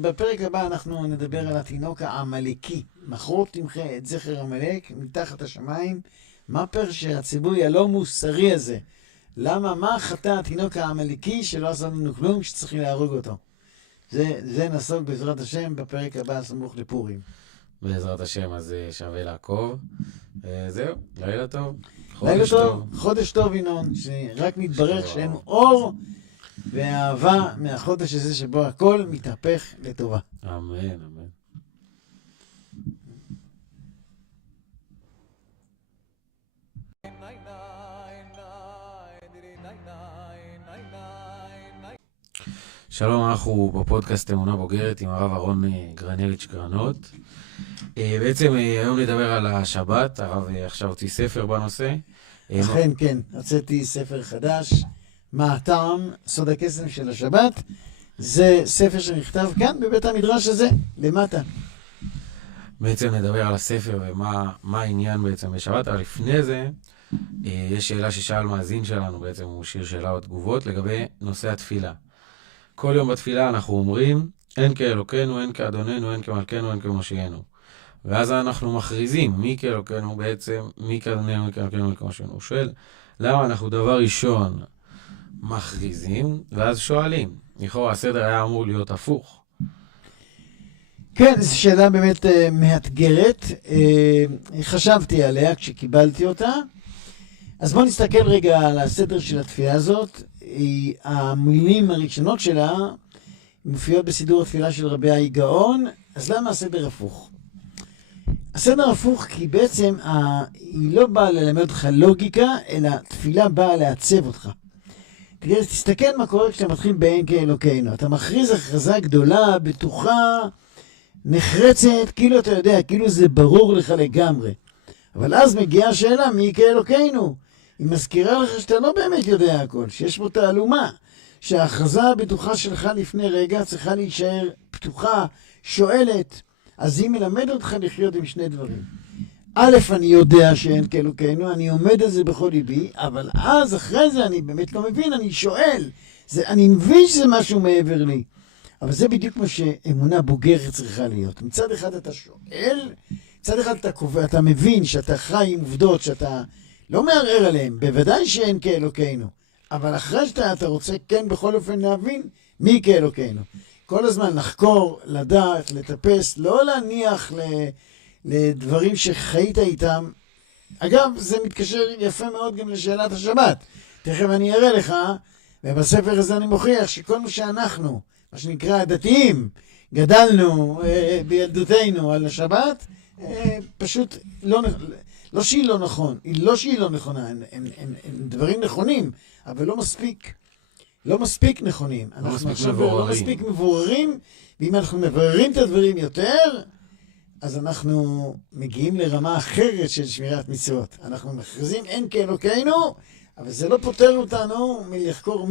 בפרק הבא אנחנו נדבר על התינוק העמלקי. מכרו תמחה את זכר עמלק מתחת השמיים. מה פרש הציווי הלא מוסרי הזה? למה, מה חטא התינוק העמלקי שלא עשה לנו כלום שצריכים להרוג אותו? זה נסוג בעזרת השם בפרק הבא, סמוך לפורים. בעזרת השם, אז שווה לעקוב. זהו, לילה טוב. לילה טוב, חודש טוב ינון, שרק מתברך שאין אור ואהבה מהחודש הזה שבו הכל מתהפך לטובה. אמן, אמן. שלום, אנחנו בפודקאסט אמונה בוגרת עם הרב אהרון גרנליץ' גרנות. בעצם היום נדבר על השבת. הרב עכשיו הוציא ספר בנושא. אכן, כן, הוצאתי ספר חדש, מה הטעם, סוד הקסם של השבת. זה ספר שנכתב כאן בבית המדרש הזה, למטה. בעצם נדבר על הספר ומה העניין בעצם בשבת. אבל לפני זה, יש שאלה ששאל מאזין שלנו, בעצם הוא שיר שאלה או תגובות, לגבי נושא התפילה. כל יום בתפילה אנחנו אומרים, אין כאלוקנו, אין כאדוננו, אין כמלכנו, אין כמושיענו. ואז אנחנו מכריזים, מי כאלוקנו בעצם, מי כאדוננו, מי כאלוקנו, מי כמושיענו. הוא שואל, למה אנחנו דבר ראשון מכריזים, ואז שואלים. לכאורה הסדר היה אמור להיות הפוך. כן, זו שאלה באמת מאתגרת. חשבתי עליה כשקיבלתי אותה. אז בואו נסתכל רגע על הסדר של התפילה הזאת. המילים הראשונות שלה מופיעות בסידור התפילה של רבי האי גאון. אז למה הסדר הפוך? הסדר הפוך כי בעצם היא לא באה ללמד אותך לוגיקה, אלא תפילה באה לעצב אותך. תסתכל מה קורה כשאתה מתחיל באין כאלוקינו. אתה מכריז הכרזה גדולה, בטוחה, נחרצת, כאילו אתה יודע, כאילו זה ברור לך לגמרי. אבל אז מגיעה השאלה, מי כאלוקינו? היא מזכירה לך שאתה לא באמת יודע הכל, שיש בו תעלומה, שההכרזה הבטוחה שלך לפני רגע צריכה להישאר פתוחה, שואלת. אז היא מלמד אותך לחיות עם שני דברים. א', אני יודע שאין כאלוקינו, אני עומד על זה בכל ליבי, אבל אז אחרי זה אני באמת לא מבין, אני שואל. אני מבין שזה משהו מעבר לי. אבל זה בדיוק מה שאמונה בוגרת צריכה להיות. מצד אחד אתה שואל, מצד אחד אתה מבין שאתה חי עם עובדות, שאתה לא מערער עליהן, בוודאי שאין כאלוקינו. אבל אחרי שאתה רוצה כן בכל אופן להבין מי כאלוקינו. כל הזמן לחקור, לדעת, לטפס, לא להניח לדברים שחיית איתם. אגב, זה מתקשר יפה מאוד גם לשאלת השבת. תכף אני אראה לך, ובספר הזה אני מוכיח שכל מה שאנחנו, מה שנקרא הדתיים, גדלנו בילדותנו על השבת, פשוט לא שהיא לא נכון, לא שהיא לא נכונה, הם דברים נכונים, אבל לא מספיק נכונים. אנחנו עכשיו לא מספיק מבוררים, ואם אנחנו מבררים את הדברים יותר, אז אנחנו מגיעים לרמה אחרת של שמירת מצוות. אנחנו מכריזים אין כאלוקינו, אבל זה לא פותר אותנו מלחקור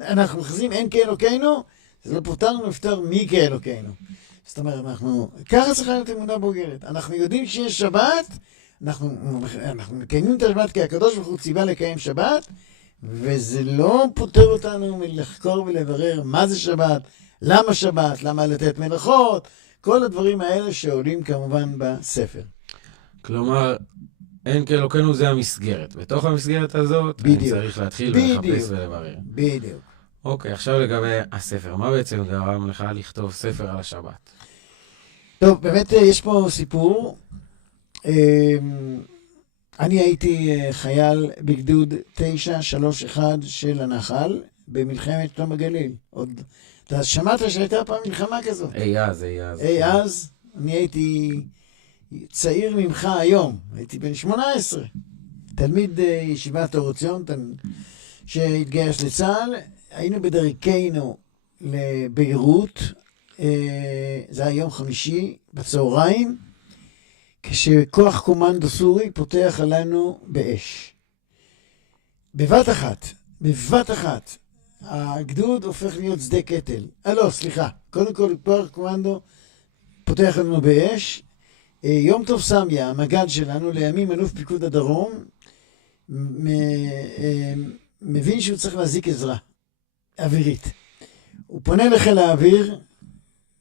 אנחנו מכריזים אין כאלוקינו, זה לא פותר לנו לפתור מי כאלוקינו. זאת אומרת, ככה צריכה להיות אמונה בוגרת. אנחנו יודעים שיש שבת, אנחנו מקיימים את השבת כי הקדוש ברוך הוא ציווה לקיים שבת, וזה לא פותר אותנו מלחקור ולברר מה זה שבת, למה לתת מלאכות, כל הדברים האלה שעולים כמובן בספר. כלומר, אין כאלוקינו זה המסגרת. בתוך המסגרת הזאת, אני צריך להתחיל ולחפש ולברר. בדיוק. אוקיי, עכשיו לגבי הספר. מה בעצם גרם לך לכתוב ספר על השבת? טוב, באמת יש פה סיפור. אני הייתי חייל בגדוד 931 של הנחל, במלחמת שלום הגליל. אתה שמעת שהייתה פעם מלחמה כזאת? אי אז. אני הייתי צעיר ממך היום, הייתי בן 18. תלמיד ישיבת אור עציון שהתגייס לצה"ל. היינו בדרכנו לביירות, זה היה יום חמישי בצהריים, כשכוח קומנדו סורי פותח עלינו באש. בבת אחת, הגדוד הופך להיות שדה קטל. קודם כל כוח קומנדו פותח עלינו באש. יום טוב סמיה, המג"ד שלנו, לימים אלוף פיקוד הדרום, מבין שהוא צריך להזיק עזרה אווירית. הוא פונה לחיל האוויר,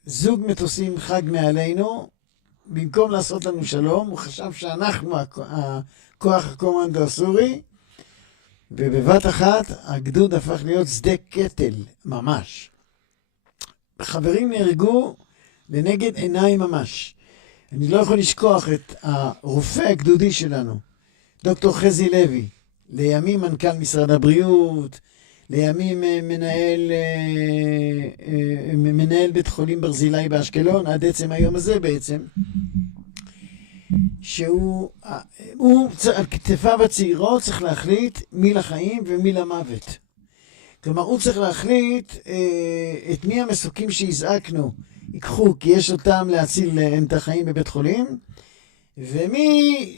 זוג מטוסים חג מעלינו, במקום לעשות לנו שלום, הוא חשב שאנחנו הכוח הקומנדו הסורי, ובבת אחת הגדוד הפך להיות שדה קטל, ממש. חברים נהרגו לנגד עיניי ממש. אני לא יכול לשכוח את הרופא הגדודי שלנו, דוקטור חזי לוי, לימים מנכ"ל משרד הבריאות, לימים מנהל בית חולים ברזילי באשקלון, עד עצם היום הזה בעצם, שהוא על כתפיו הצעירות צריך להחליט מי לחיים ומי למוות. כלומר, הוא צריך להחליט את מי המסוקים שהזעקנו ייקחו, כי יש אותם להציל את החיים בבית חולים, ומי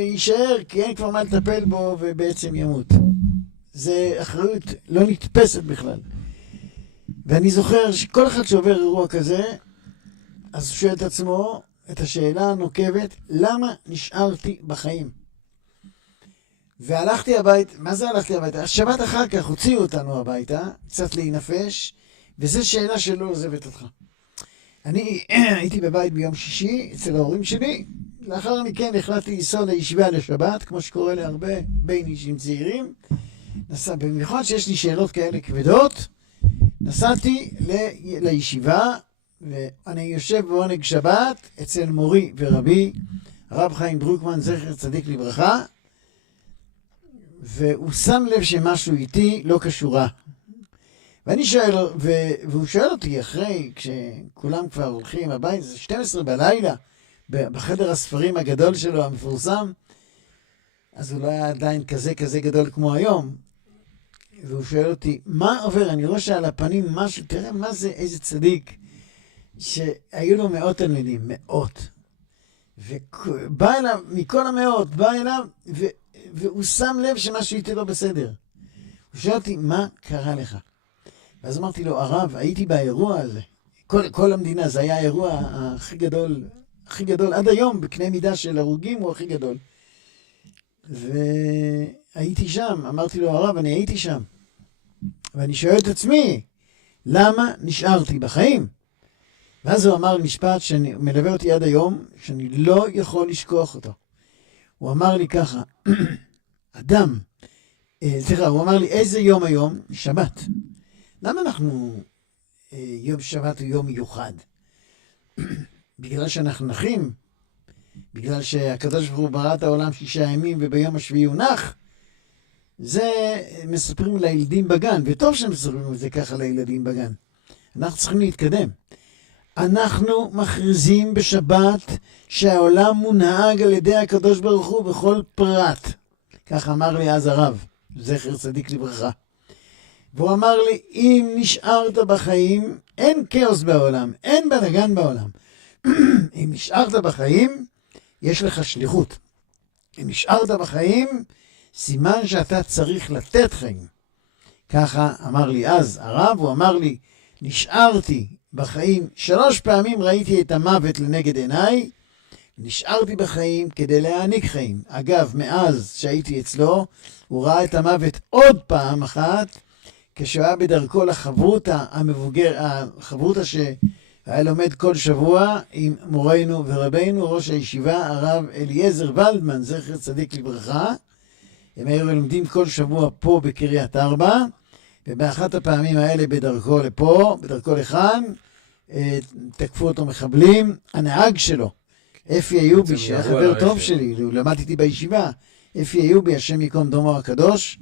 יישאר כי אין כבר מה לטפל בו ובעצם ימות. זה אחריות לא נתפסת בכלל. ואני זוכר שכל אחד שעובר אירוע כזה, אז הוא שואל את עצמו את השאלה הנוקבת, למה נשארתי בחיים? והלכתי הביתה, מה זה הלכתי הביתה? השבת אחר כך הוציאו אותנו הביתה, קצת להינפש, וזו שאלה שלא עוזבת אותך. אני הייתי בבית ביום שישי אצל ההורים שלי, לאחר מכן החלטתי לנסוע לישיבה לשבת, כמו שקורה להרבה בין אישים צעירים. במיוחד שיש לי שאלות כאלה כבדות, נסעתי לישיבה, ואני יושב בעונג שבת אצל מורי ורבי, הרב חיים דרוקמן, זכר צדיק לברכה, והוא שם לב שמשהו איתי לא קשורה. ואני שואל, והוא שואל אותי אחרי, כשכולם כבר הולכים הבית, זה 12 בלילה, בחדר הספרים הגדול שלו, המפורסם, אז הוא לא היה עדיין כזה גדול כמו היום. והוא שואל אותי, מה עובר? אני רואה שעל הפנים משהו, תראה מה זה, איזה צדיק, שהיו לו מאות תלמידים, מאות. ובא אליו, מכל המאות, בא אליו, והוא שם לב שמשהו איתי לא בסדר. הוא שואל אותי, מה קרה לך? ואז אמרתי לו, הרב, הייתי באירוע הזה. כל המדינה, זה היה האירוע הכי גדול, עד היום, בקנה מידה של הרוגים, הוא הכי גדול. והייתי שם, אמרתי לו, הרב, אני הייתי שם. ואני שואל את עצמי, למה נשארתי בחיים? ואז הוא אמר משפט שמלווה אותי עד היום, שאני לא יכול לשכוח אותו. הוא אמר לי ככה, אדם, הוא אמר לי, איזה יום היום? שבת. למה אנחנו, יום שבת הוא יום מיוחד? בגלל שאנחנו נחים? בגלל שהקדוש ברוך הוא ברא את העולם 6 ימים וביום השביעי הוא נח? זה מספרים לילדים בגן, וטוב שמספרים את זה ככה לילדים בגן. אנחנו צריכים להתקדם. אנחנו מכריזים בשבת שהעולם מונהג על ידי הקדוש ברוך הוא בכל פרט. כך אמר לי אז הרב, זכר צדיק לברכה. והוא אמר לי, אם נשארת בחיים, אין כאוס בעולם, אין בלגן בעולם. אם נשארת בחיים, יש לך שליחות. אם נשארת בחיים, סימן שאתה צריך לתת חיים. ככה אמר לי אז הרב, הוא אמר לי, נשארתי בחיים, 3 פעמים ראיתי את המוות לנגד עיניי, נשארתי בחיים כדי להעניק חיים. אגב, מאז שהייתי אצלו, הוא ראה את המוות עוד פעם אחת, כשהוא היה בדרכו לחברותה החברותה שהיה לומד כל שבוע עם מורנו ורבינו, ראש הישיבה, הרב אליעזר ולדמן, זכר צדיק לברכה. הם היו לומדים כל שבוע פה בקריית ארבע, ובאחת הפעמים האלה בדרכו לפה, בדרכו לכאן, תקפו אותו מחבלים. הנהג שלו, אפי איובי, שהיה חבר טוב שלי, הוא למד איתי בישיבה, אפי איובי, השם יקום דומו הקדוש,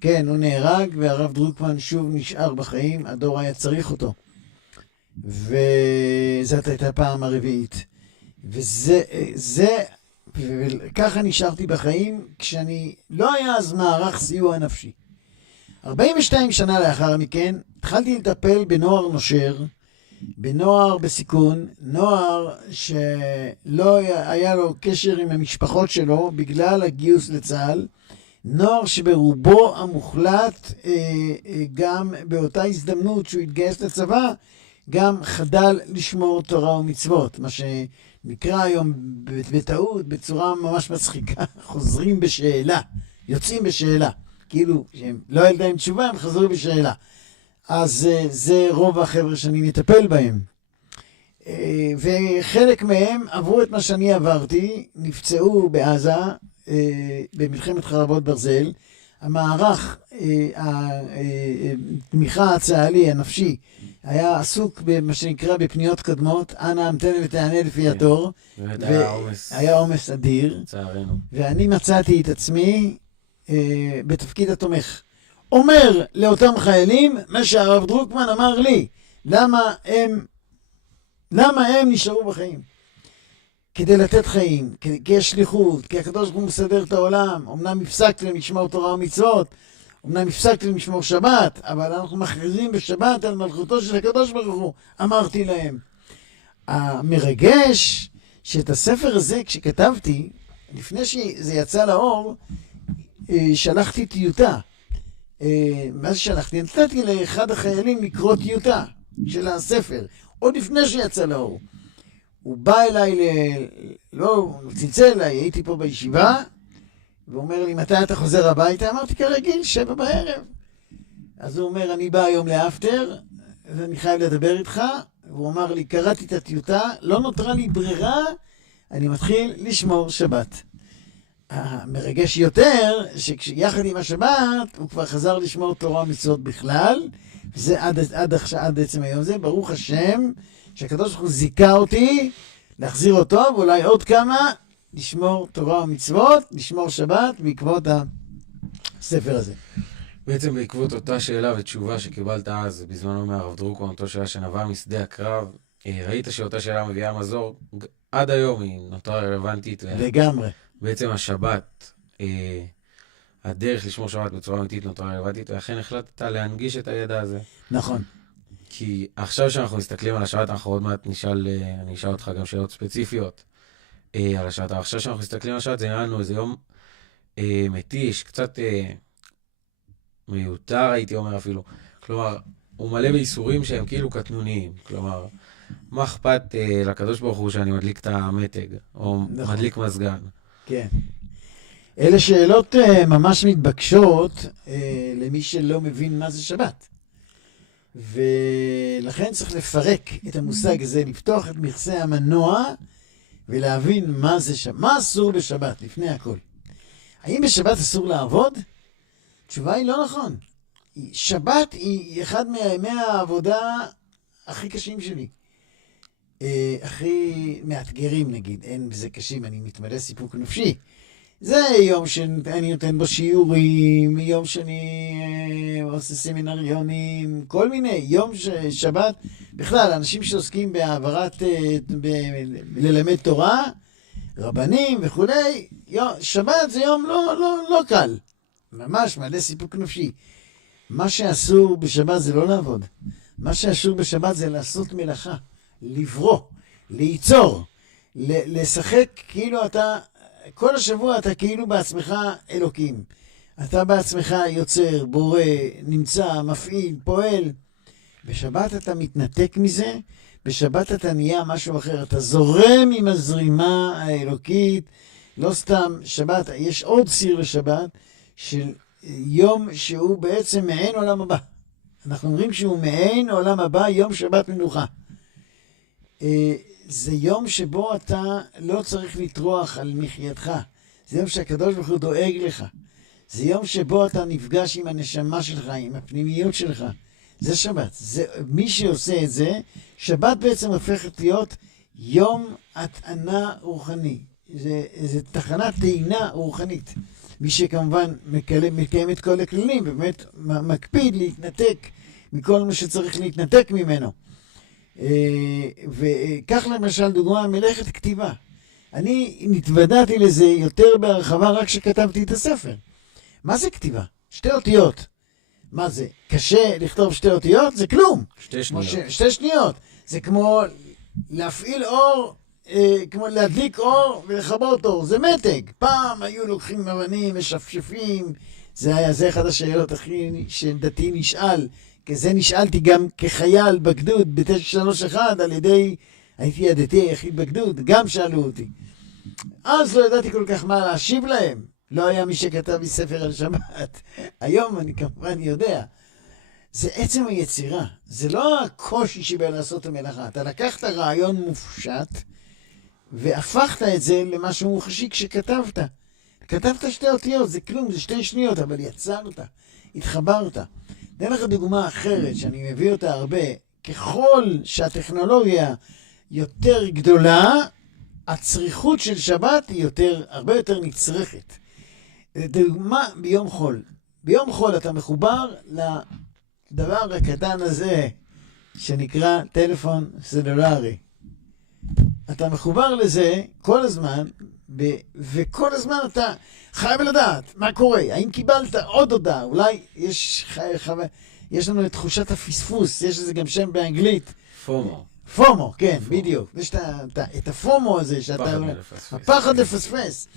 כן, הוא נהרג, והרב דרוקמן שוב נשאר בחיים, הדור היה צריך אותו. וזאת הייתה הפעם הרביעית. וככה נשארתי בחיים, כשאני לא היה אז מערך סיוע נפשי. 42 שנה לאחר מכן, התחלתי לטפל בנוער נושר, בנוער בסיכון, נוער שלא היה לו קשר עם המשפחות שלו בגלל הגיוס לצה"ל, נוער שברובו המוחלט גם באותה הזדמנות שהוא התגייס לצבא, גם חדל לשמור תורה ומצוות, מה שנקרא היום בטעות, בצורה ממש מצחיקה, חוזרים בשאלה, יוצאים בשאלה, כאילו שהם לא ילדה עם תשובה, הם חזרו בשאלה. אז זה רוב החבר'ה שאני מטפל בהם. וחלק מהם עברו את מה שאני עברתי, נפצעו בעזה, במלחמת חרבות ברזל. המערך, התמיכה הצה"לי, הנפשי, היה עסוק במה שנקרא בפניות קודמות, אנא המתן ותענה לפי התור. היה עומס אדיר. ואני מצאתי את עצמי בתפקיד התומך. אומר לאותם חיילים מה שהרב דרוקמן אמר לי, למה הם נשארו בחיים? כדי לתת חיים, כי יש שליחות, כי הקדוש ברוך הוא מסדר את העולם. אמנם הפסקתי למשמור תורה ומצוות, אמנם הפסקתי למשמור שבת, אבל אנחנו מכריזים בשבת על מלכותו של הקדוש ברוך הוא, אמרתי להם. המרגש שאת הספר הזה כשכתבתי, לפני שזה יצא לאור, שלחתי טיוטה. מה ששלחתי? נתתי לאחד החיילים לקרוא טיוטה של הספר, עוד לפני שיצא לאור. הוא בא אליי, הוא צלצל אליי, הייתי פה בישיבה, והוא אומר לי, מתי אתה חוזר הביתה? אמרתי, כרגיל, 7 בערב. אז הוא אומר, אני בא היום לאפטר, ואני חייב לדבר איתך. והוא אמר לי, קראתי את הטיוטה, לא נותרה לי ברירה, אני מתחיל לשמור שבת. המרגש יותר, שיחד עם השבת, הוא כבר חזר לשמור תורה ומצוות בכלל, וזה עד עצם היום הזה, ברוך השם, שהקדוש ברוך הוא זיכה אותי, להחזיר אותו, ואולי עוד כמה, לשמור תורה ומצוות, לשמור שבת, בעקבות הספר הזה. בעצם בעקבות אותה שאלה ותשובה שקיבלת אז, בזמנו מהרב דרוקמן, אותה שאלה שנבעה משדה הקרב, ראית שאותה שאלה מביאה מזור, עד היום היא נותרה רלוונטית. לגמרי. בעצם השבת, הדרך לשמור שבת בצורה אמיתית נותרה רלוונטית, ואכן החלטת להנגיש את הידע הזה. נכון. כי עכשיו שאנחנו מסתכלים על השבת, אנחנו עוד מעט אני אשאל אותך גם שאלות ספציפיות על השבת. עכשיו שאנחנו מסתכלים על השבת, זה נראה לנו איזה יום מתיש, קצת מיותר, הייתי אומר אפילו. כלומר, הוא מלא בייסורים שהם כאילו קטנוניים. כלומר, מה אכפת לקדוש ברוך הוא שאני מדליק את המתג, או נכון. מדליק מזגן? כן. אלה שאלות ממש מתבקשות למי שלא מבין מה זה שבת. ולכן צריך לפרק את המושג הזה, לפתוח את מכסה המנוע ולהבין מה זה שבת. מה אסור בשבת, לפני הכל? האם בשבת אסור לעבוד? התשובה היא לא נכון. שבת היא אחד מימי העבודה הכי קשים שלי. הכי מאתגרים נגיד, אין בזה קשים, אני מתמלא סיפוק נפשי. זה יום שאני נותן בו שיעורים, יום שאני עושה סמינריונים, כל מיני, יום שבת, בכלל, אנשים שעוסקים בהעברת, ללמד תורה, רבנים וכולי, שבת זה יום לא קל, ממש מלא סיפוק נפשי. מה שאסור בשבת זה לא לעבוד, מה שאסור בשבת זה לעשות מלאכה, לברוא. ליצור, לשחק כאילו אתה, כל השבוע אתה כאילו בעצמך אלוקים. אתה בעצמך יוצר, בורא, נמצא, מפעיל, פועל. בשבת אתה מתנתק מזה, בשבת אתה נהיה משהו אחר. אתה זורם עם הזרימה האלוקית, לא סתם שבת, יש עוד סיר לשבת, של יום שהוא בעצם מעין עולם הבא. אנחנו אומרים שהוא מעין עולם הבא, יום שבת מנוחה. זה יום שבו אתה לא צריך לטרוח על מחייתך. זה יום שהקדוש ברוך הוא דואג לך. זה יום שבו אתה נפגש עם הנשמה שלך, עם הפנימיות שלך. זה שבת. מי שעושה את זה, שבת בעצם הופכת להיות יום הטענה רוחני. זה תחנת טעינה רוחנית. מי שכמובן מקיים את כל הכללים, ובאמת מקפיד להתנתק מכל מה שצריך להתנתק ממנו. וכך למשל דוגמה מלאכת כתיבה. אני נתוודעתי לזה יותר בהרחבה רק כשכתבתי את הספר. מה זה כתיבה? 2 אותיות. מה זה? קשה לכתוב 2 אותיות? זה כלום. 2 שניות. 2 שניות. זה כמו להפעיל אור, כמו להדליק אור ולכבות אור. זה מתג. פעם היו לוקחים אבנים, משפשפים. זה אחד השאלות הכי שדתי נשאל. כזה נשאלתי גם כחייל בגדוד ב-931 על ידי, הייתי הדתי היחיד בגדוד, גם שאלו אותי. אז לא ידעתי כל כך מה להשיב להם. לא היה מי שכתב לי ספר על שבת. היום אני כמובן יודע. זה עצם היצירה. זה לא הקושי שבא לעשות המלאכה. אתה לקחת רעיון מופשט והפכת את זה למשהו מוחשי כשכתבת. כתבת 2 אותיות, זה כלום, זה 2 שניות, אבל יצרת, התחברת. אתן לך דוגמה אחרת שאני מביא אותה הרבה. ככל שהטכנולוגיה יותר גדולה, הצריכות של שבת היא הרבה יותר נצרכת. דוגמה ביום חול. ביום חול אתה מחובר לדבר הקטן הזה שנקרא טלפון סלולרי. אתה מחובר לזה כל הזמן, וכל הזמן אתה חייב לדעת מה קורה. האם קיבלת עוד הודעה? אולי יש לנו את תחושת הפספוס, יש לזה גם שם באנגלית. פומו. פומו, כן, בדיוק. יש את הפומו הזה שאתה... הפחד לפספס.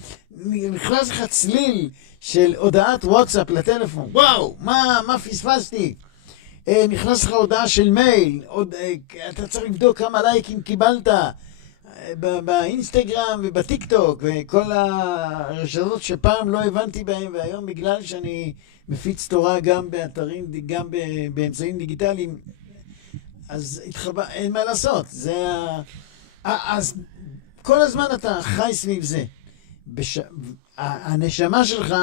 נכנס לך צליל של הודעת וואטסאפ לטלפון. וואו, מה פספסתי? נכנס לך הודעה של מייל. אתה צריך לבדוק כמה לייקים קיבלת באינסטגרם ובטיקטוק וכל הרשתות שפעם לא הבנתי בהם, והיום בגלל שאני מפיץ תורה גם באתרים, גם באמצעים דיגיטליים, אז אין מה לעשות. אז כל הזמן אתה חי סביב זה. הנשמה שלך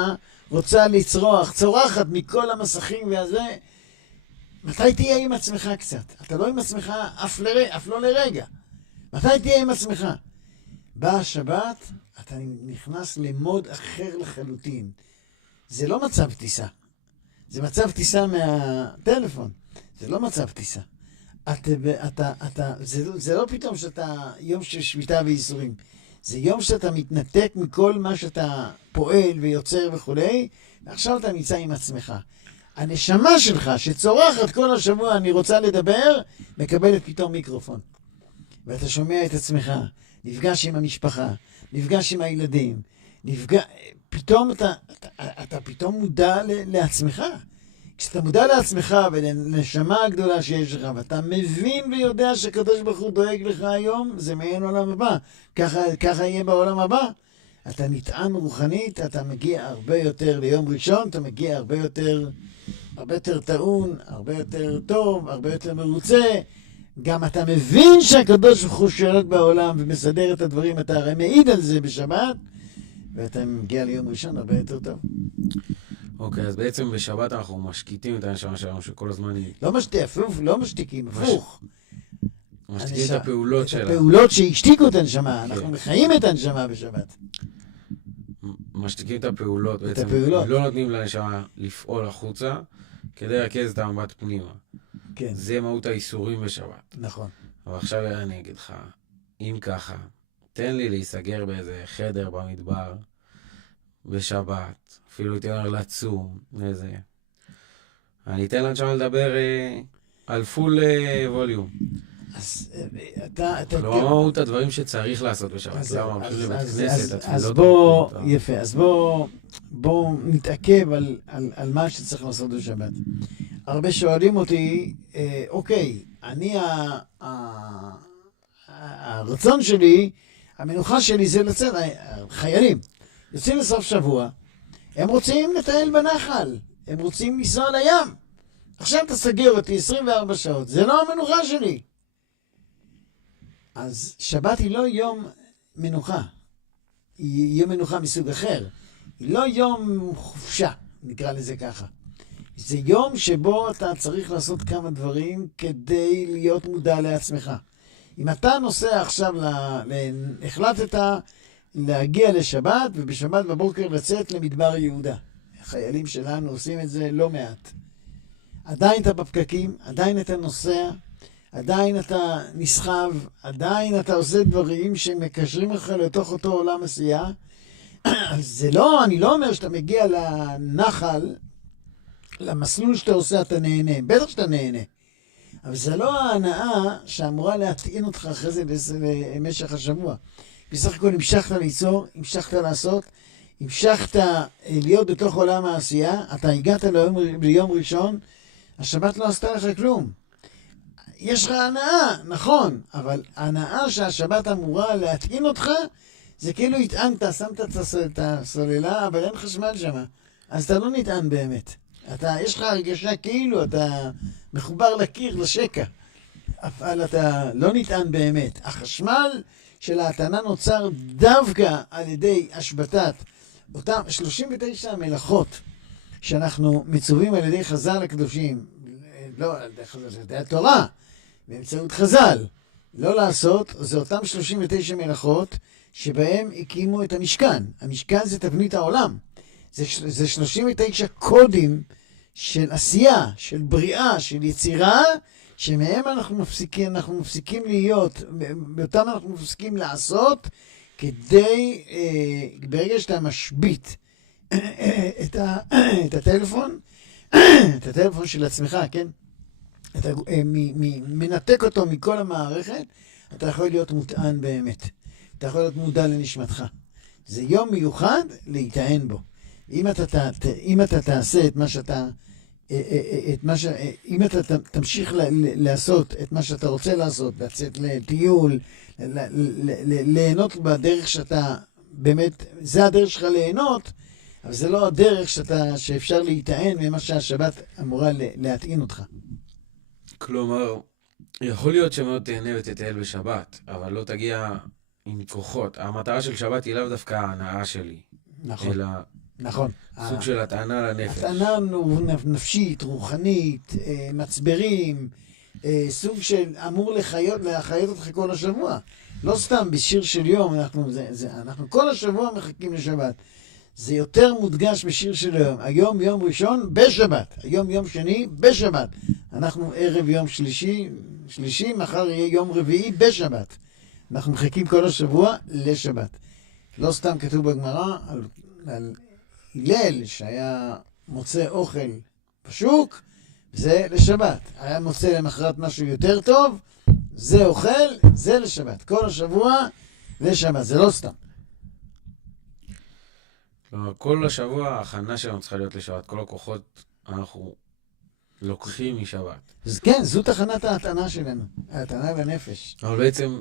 רוצה לצרוח, צורחת מכל המסכים והזה. מתי תהיה עם עצמך קצת? אתה לא עם עצמך אף לא לרגע. מתי תהיה עם עצמך? באה השבת, אתה נכנס למוד אחר לחלוטין. זה לא מצב טיסה. זה מצב טיסה מהטלפון. זה לא מצב טיסה. זה לא פתאום שאתה יום של שביתה וייסורים. זה יום שאתה מתנתק מכל מה שאתה פועל ויוצר וכולי, ועכשיו אתה נמצא עם עצמך. הנשמה שלך שצורחת כל השבוע, אני רוצה לדבר, מקבלת פתאום מיקרופון. ואתה שומע את עצמך, נפגש עם המשפחה, נפגש עם הילדים, פתאום אתה פתאום מודע לעצמך. כשאתה מודע לעצמך ולנשמה הגדולה שיש לך, ואתה מבין ויודע שקדוש ברוך הוא דואג לך היום, זה מעין עולם הבא. ככה יהיה בעולם הבא. אתה נטען רוחנית, אתה מגיע הרבה יותר ליום ראשון, אתה מגיע הרבה יותר טעון, הרבה יותר טוב, הרבה יותר מרוצה. גם אתה מבין שהקדוש ברוך הוא שולט בעולם ומסדר את הדברים, אתה הרי מעיד על זה בשבת, ואתה מגיע ליום ראשון הרבה יותר טוב. אוקיי, אז בעצם בשבת אנחנו משקיטים את הנשמה שלנו שכל הזמן היא... לא משתיקים, הפוך. משתיקים את הפעולות שלה. את הפעולות שהשתיקו את הנשמה, אנחנו מחיים את הנשמה בשבת. משתיקים את הפעולות, בעצם לא נותנים לנשמה לפעול החוצה, כדי לרכז את המבט פנימה. כן. זה מהות האיסורים בשבת. נכון. אבל עכשיו אני אגיד לך, אם ככה, תן לי להיסגר באיזה חדר במדבר, בשבת, אפילו תן לי לצום, איזה... אני אתן לנשמה לדבר על פול ווליום. אז אתה... לא אמרו את הדברים שצריך לעשות בשבת, למה הולכים לבית כנסת, אז בוא, יפה, אז בוא נתעכב על מה שצריך לעשות בשבת. הרבה שואלים אותי, אוקיי, הרצון שלי, המנוחה שלי זה לצאת, חיילים, יוצאים לסוף שבוע, הם רוצים לטייל בנחל, הם רוצים לנסוע לים. עכשיו תסגר אותי 24 שעות, זה לא המנוחה שלי. אז שבת היא לא יום מנוחה, היא יום מנוחה מסוג אחר. היא לא יום חופשה, נקרא לזה ככה. זה יום שבו אתה צריך לעשות כמה דברים כדי להיות מודע לעצמך. אם אתה נוסע עכשיו, החלטת להגיע לשבת, ובשבת בבוקר לצאת למדבר יהודה. החיילים שלנו עושים את זה לא מעט. עדיין אתה בפקקים, עדיין אתה נוסע, עדיין אתה נסחב, עדיין אתה עושה דברים שמקשרים לך לתוך אותו עולם עשייה. זה לא, אני לא אומר שאתה מגיע לנחל, למסלול שאתה עושה, אתה נהנה. בטח שאתה נהנה. אבל זה לא ההנאה שאמורה להטעין אותך אחרי זה במשך השבוע. בסך הכל המשכת ליצור, המשכת לעשות, המשכת להיות בתוך עולם העשייה, אתה הגעת ליום ראשון, השבת לא עשתה לך כלום. יש לך הנאה, נכון, אבל ההנאה שהשבת אמורה להטעין אותך, זה כאילו התענת, שמת את הסוללה, אבל אין חשמל שם. אז אתה לא נטען באמת. יש לך הרגשה כאילו אתה מחובר לקיר, לשקע. אבל אתה לא נטען באמת. החשמל של ההטענה נוצר דווקא על ידי השבתת אותם 39 המלאכות שאנחנו מצווים על ידי חז"ל הקדושים. לא, על ידי התורה, באמצעות חז"ל. לא לעשות, זה אותם 39 מלאכות שבהם הקימו את המשכן. המשכן זה תבנית העולם. זה 39 קודים של עשייה, של בריאה, של יצירה, שמהם אנחנו מפסיקים להיות, באותם אנחנו מפסיקים לעשות, כדי, ברגע שאתה משבית את הטלפון, את הטלפון של עצמך, כן? אתה מנתק אותו מכל המערכת, אתה יכול להיות מוטען באמת. אתה יכול להיות מודע לנשמתך. זה יום מיוחד להיטען בו. אם אתה תעשה את מה שאתה, אם אתה תמשיך לעשות את מה שאתה רוצה לעשות, לצאת לטיול, ליהנות בדרך שאתה, באמת, זה הדרך שלך ליהנות, אבל זה לא הדרך שאפשר להיטען ממה שהשבת אמורה להטעין אותך. כלומר, יכול להיות שמאוד תהנה ותטייל בשבת, אבל לא תגיע עם כוחות. המטרה של שבת היא לאו דווקא ההנאה שלי. נכון. אלא נכון. סוג של הטענה לנפש. הטענה נפשית, רוחנית, מצברים, סוג של אמור לחיות אותך כל השבוע. לא סתם בשיר של יום, אנחנו כל השבוע מחכים לשבת. זה יותר מודגש בשיר של יום. היום יום ראשון בשבת, היום יום שני בשבת. אנחנו ערב יום שלישי, מחר יהיה יום רביעי בשבת. אנחנו מחכים כל השבוע לשבת. לא סתם כתוב בגמרא על הלל שהיה מוצא אוכל בשוק, זה לשבת. היה מוצא למחרת משהו יותר טוב, זה אוכל, זה לשבת. כל השבוע לשבת, זה לא סתם. כלומר, כל השבוע ההכנה שלנו צריכה להיות לשבת. כל הכוחות אנחנו לוקחים משבת. אז כן, זו תחנת ההטענה שלנו, ההטענה לנפש. אבל בעצם,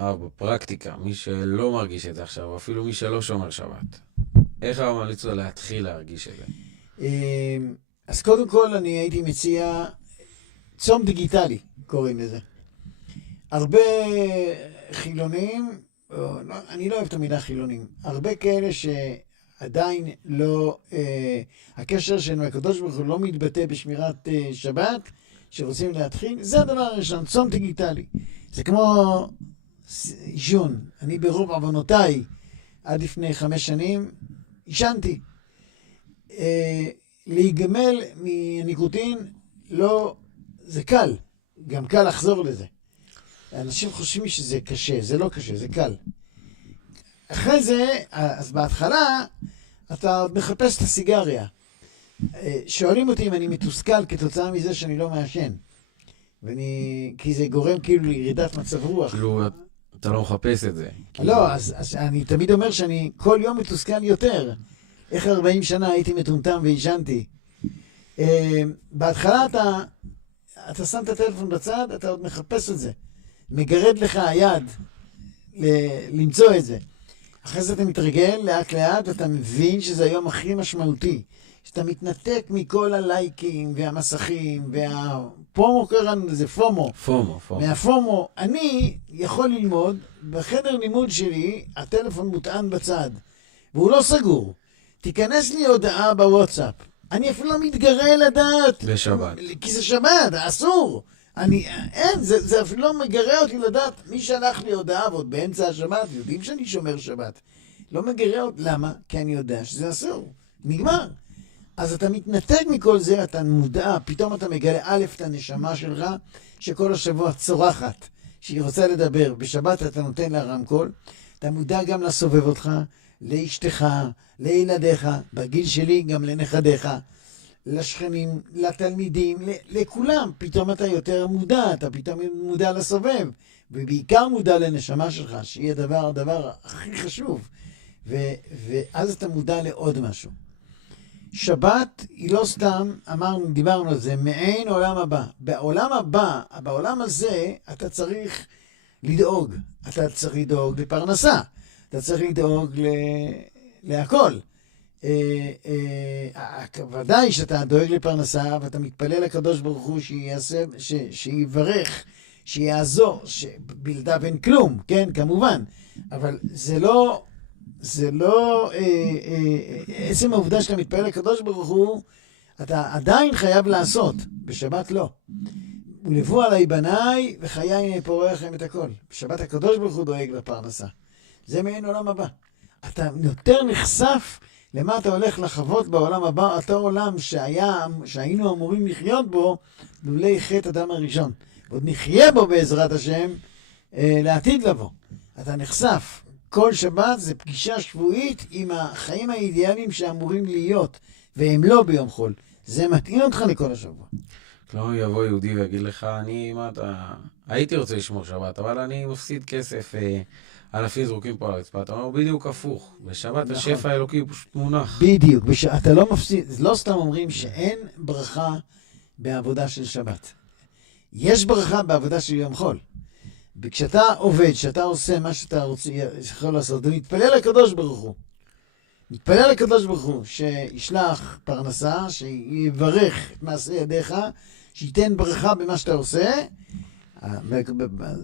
בפרקטיקה, מי שלא מרגיש את זה עכשיו, אפילו מי שלא שומר שבת, איך המליץ לו להתחיל להרגיש את זה? אז קודם כל אני הייתי מציע צום דיגיטלי, קוראים לזה. הרבה חילונים, אני לא אוהב את המילה חילונים, הרבה כאלה שעדיין לא, הקשר של הקדוש ברוך הוא לא מתבטא בשמירת שבת, שרוצים להתחיל, זה הדבר הראשון, צום דיגיטלי. זה כמו עישון. אני ברוב עוונותיי, עד לפני 5 שנים, עישנתי. להיגמל מניקוטין, לא, זה קל. גם קל לחזור לזה. אנשים חושבים שזה קשה, זה לא קשה, זה קל. אחרי זה, אז בהתחלה, אתה מחפש את הסיגריה. שואלים אותי אם אני מתוסכל כתוצאה מזה שאני לא מעשן. כי זה גורם כאילו לירידת מצב רוח. כאילו, אתה לא מחפש את זה. לא, אז אני תמיד אומר שאני כל יום מתוסכל יותר. איך 40 שנה הייתי מטומטם וישנתי. בהתחלה אתה שם את הטלפון בצד, אתה עוד מחפש את זה. מגרד לך היד למצוא את זה. אחרי זה אתה מתרגל לאט לאט, ואתה מבין שזה היום הכי משמעותי. שאתה מתנתק מכל הלייקים והמסכים והפומו קראנו לזה, פומו. פומו. מהפומו, אני יכול ללמוד, בחדר לימוד שלי, הטלפון מוטען בצד, והוא לא סגור. תיכנס לי הודעה בוואטסאפ. אני אפילו לא מתגרה לדעת. בשבת. כי זה שבת, אסור. זה אפילו לא מגרה אותי לדעת מי שלח לי הודעה, ועוד באמצע השבת, יודעים שאני שומר שבת. לא מגרה אותי, למה? כי אני יודע שזה אסור. נגמר. אז אתה מתנתק מכל זה, אתה מודע, פתאום אתה מגלה א' את הנשמה שלך, שכל השבוע צורחת, שהיא רוצה לדבר. בשבת אתה נותן לה רמקול, אתה מודע גם לסובב אותך, לאשתך, לילדיך, בגיל שלי גם לנכדיך, לשכנים, לתלמידים, לכולם. פתאום אתה יותר מודע, אתה פתאום מודע לסובב, ובעיקר מודע לנשמה שלך, שהיא הדבר הכי חשוב. ואז אתה מודע לעוד משהו. שבת היא לא סתם, דיברנו על זה, מעין עולם הבא. בעולם הבא, בעולם הזה, אתה צריך לדאוג. אתה צריך לדאוג לפרנסה. אתה צריך לדאוג להכל. ודאי שאתה דואג לפרנסה, ואתה מתפלל לקדוש ברוך הוא שיברך, שיעזור, שבלעדיו אין כלום, כן, כמובן. אבל זה לא עצם העובדה שאתה מתפלל לקדוש ברוך הוא, אתה עדיין חייב לעשות, בשבת לא. ולבוא עליי בניי וחיי פורח את הכל. בשבת הקדוש ברוך הוא דואג לפרנסה. זה מעין עולם הבא. אתה יותר נחשף למה אתה הולך לחוות בעולם הבא, אותו עולם שהיינו אמורים לחיות בו, לולי חטא אדם הראשון. ועוד נחיה בו בעזרת השם לעתיד לבוא. אתה נחשף. כל שבת זה פגישה שבועית עם החיים האידיאליים שאמורים להיות, והם לא ביום חול. זה מתאים אותך לכל השבוע. כלומר, יבוא יהודי ויגיד לך, הייתי רוצה לשמור שבת, אבל אני מפסיד כסף אלפים זרוקים פה על הרצפה. אתה אומר, בדיוק הפוך. בשבת השפע האלוקי פשוט מונח. בדיוק. אתה לא מפסיד, לא סתם אומרים שאין ברכה בעבודה של שבת. יש ברכה בעבודה של יום חול. וכשאתה עובד, כשאתה עושה מה שאתה יכול לעשות, אתה מתפלל לקדוש ברוך הוא. מתפלל לקדוש ברוך הוא שישלח פרנסה, שיברך את מעשה ידיך, שייתן ברכה במה שאתה עושה.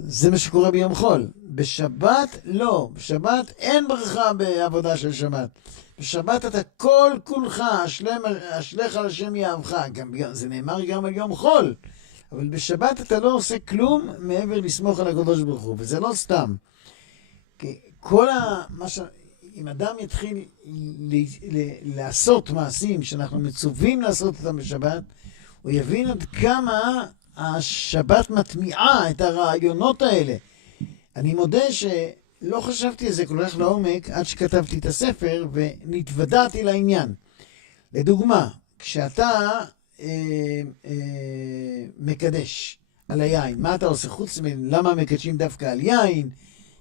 זה מה שקורה ביום חול. בשבת לא. בשבת אין ברכה בעבודה של שבת. בשבת אתה כל כולך, אשליך על השם יאהבך. זה נאמר גם על יום חול. אבל בשבת אתה לא עושה כלום מעבר לסמוך על הקדוש ברוך הוא, וזה לא סתם. אם אדם יתחיל לעשות מעשים שאנחנו מצווים לעשות אותם בשבת, הוא יבין עד כמה השבת מטמיעה את הרעיונות האלה. אני מודה שלא חשבתי על זה כל כך לעומק עד שכתבתי את הספר ונתוודעתי לעניין. לדוגמה, כשאתה מקדש על היין, מה אתה עושה חוץ למה מקדשים דווקא על יין?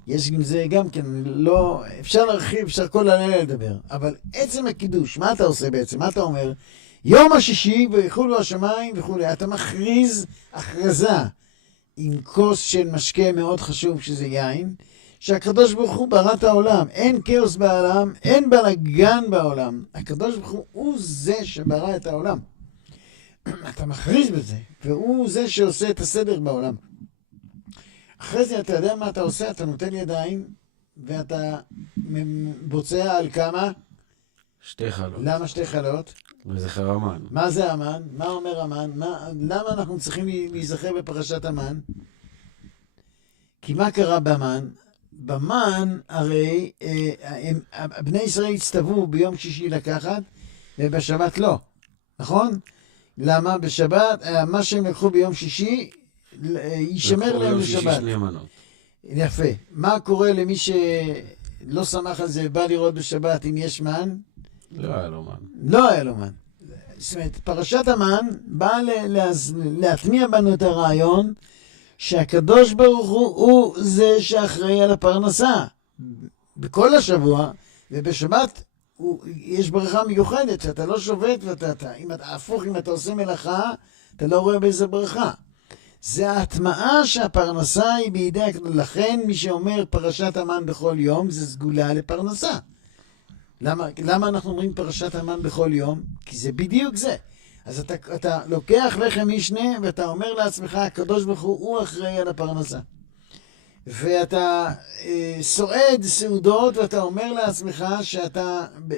יש עם זה גם כן, לא, אפשר להרחיב, אפשר כל הלילה לדבר, אבל עצם הקידוש, מה אתה עושה בעצם? מה אתה אומר? יום השישי ויחולו השמיים וכולי, אתה מכריז הכרזה עם כוס של משקה מאוד חשוב שזה יין, שהקדוש ברוך הוא ברא את העולם, אין כאוס בעולם, אין בלגן בעולם, הקדוש ברוך הוא זה שברא את העולם. אתה מכריז בזה, והוא זה שעושה את הסדר בעולם. אחרי זה אתה יודע מה אתה עושה, אתה נותן ידיים, ואתה בוצע על כמה? שתי חלות. למה שתי חלות? וזכר המן. מה זה המן? מה אומר המן? למה אנחנו צריכים להיזכר בפרשת המן? כי מה קרה במן? במן הרי בני ישראל הצטוו ביום שישי לקחת, ובשבת לא. נכון? למה? בשבת, מה שהם לקחו ביום שישי, יישמר להם לשבת. לקחו ביום שישי 2 מנות. יפה. מה קורה למי שלא שמח על זה, בא לראות בשבת אם יש מן? לא היה לו מן. לא היה לו מן. זאת אומרת, פרשת המן באה להטמיע בנו את הרעיון שהקדוש ברוך הוא זה שאחראי על הפרנסה. בכל השבוע, ובשבת יש ברכה מיוחדת, שאתה לא שובת, אם אתה הפוך, אם אתה עושה מלאכה, אתה לא רואה באיזה ברכה. זה ההטמעה שהפרנסה היא בידי, לכן מי שאומר פרשת המן בכל יום, זה סגולה לפרנסה. למה אנחנו אומרים פרשת המן בכל יום? כי זה בדיוק זה. אז אתה לוקח לחם משנה, ואתה אומר לעצמך, הקדוש ברוך הוא אחראי על הפרנסה. ואתה סועד סעודות, ואתה אומר לעצמך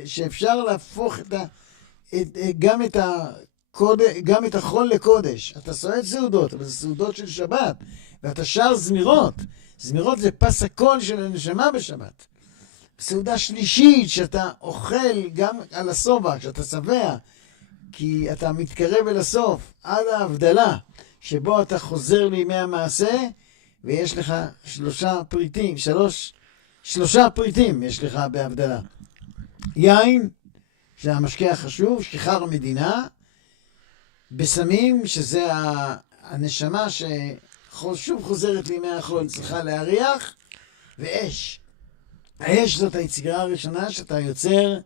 שאפשר להפוך גם את החול לקודש. אתה סועד סעודות, אבל זה סעודות של שבת, ואתה שר זמירות. זמירות זה פס הקול של הנשמה בשבת. סעודה שלישית, שאתה אוכל גם על הסובה, שאתה שבע, כי אתה מתקרב אל הסוף, עד ההבדלה, שבו אתה חוזר לימי המעשה, ויש לך שלושה פריטים יש לך בהבדלה. יין, שזה המשקה החשוב, שכר המדינה, בסמים, שזה הנשמה ששוב חוזרת לימי החול, צריכה להריח, ואש. האש זאת היצירה הראשונה שאתה יוצר,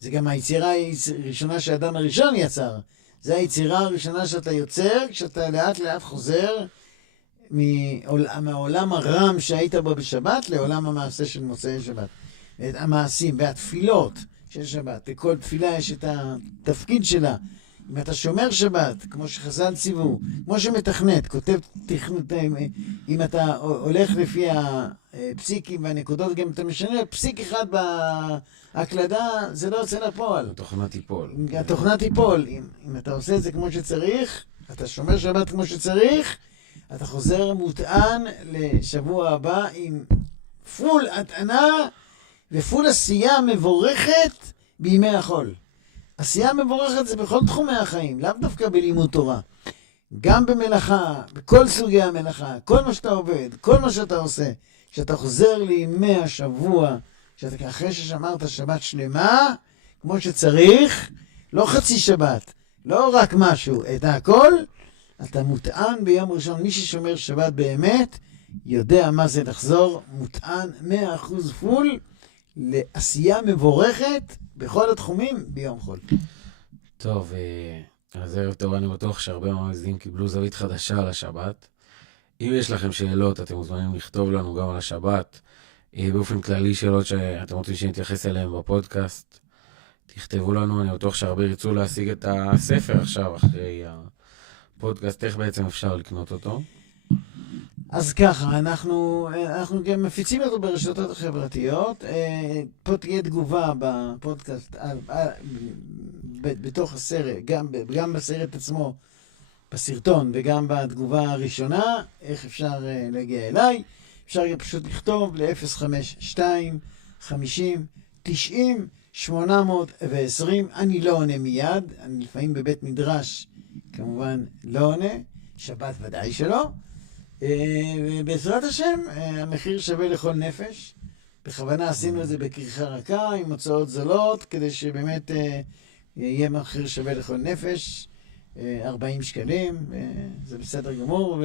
זה גם היצירה הראשונה שהאדם הראשון יצר. זה היצירה הראשונה שאתה יוצר, כשאתה לאט לאט חוזר מהעולם הרם שהיית בו בשבת, לעולם המעשה של מוצאי שבת. את המעשים והתפילות של שבת. לכל תפילה יש את התפקיד שלה. אם אתה שומר שבת, כמו שחז"ל ציוו, כמו שמתכנת, כותב תכנות, אם אתה הולך לפי הפסיקים והנקודות, גם אתה משנה פסיק אחד בהקלדה, זה לא יוצא לפועל. התוכנה תיפול. התוכנה תיפול. אם אתה עושה את זה כמו שצריך, אתה שומר שבת כמו שצריך, אתה חוזר מוטען לשבוע הבא עם פול הטענה ופול עשייה מבורכת בימי החול. עשייה מבורכת זה בכל תחומי החיים, לאו דווקא בלימוד תורה. גם במלאכה, בכל סוגי המלאכה, כל מה שאתה עובד, כל מה שאתה עושה, שאתה חוזר לימי השבוע, שאתה אחרי ששמרת שבת שלמה, כמו שצריך, לא חצי שבת, לא רק משהו, את הכל, אתה מוטען ביום ראשון. מי ששומר שבת באמת, יודע מה זה לחזור, מוטען 100% פול, לעשייה מבורכת בכל התחומים ביום חול. טוב, אז ערב טוב, אני בטוח שהרבה מהמאזינים קיבלו זווית חדשה על השבת. אם יש לכם שאלות, אתם מוזמנים לכתוב לנו גם על השבת. באופן כללי שאלות שאתם רוצים שנתייחס אליהם בפודקאסט, תכתבו לנו. אני בטוח שהרבה ירצו להשיג את הספר עכשיו, אחרי הפודקאסט. איך בעצם אפשר לקנות אותו? אז ככה, אנחנו גם מפיצים אותו ברשתות החברתיות. פה תהיה תגובה בפודקאסט, בתוך הסרט, גם בסרט עצמו, בסרטון, וגם בתגובה הראשונה, איך אפשר להגיע אליי. אפשר פשוט לכתוב ל-052-50-90-820. אני לא עונה מיד, אני לפעמים בבית מדרש, כמובן לא עונה, שבת ודאי שלא. ובעזרת השם, המחיר שווה לכל נפש. בכוונה עשינו את זה בכריכה רכה, עם הוצאות זולות, כדי שבאמת יהיה מחיר שווה לכל נפש, 40 שקלים, זה בסדר גמור,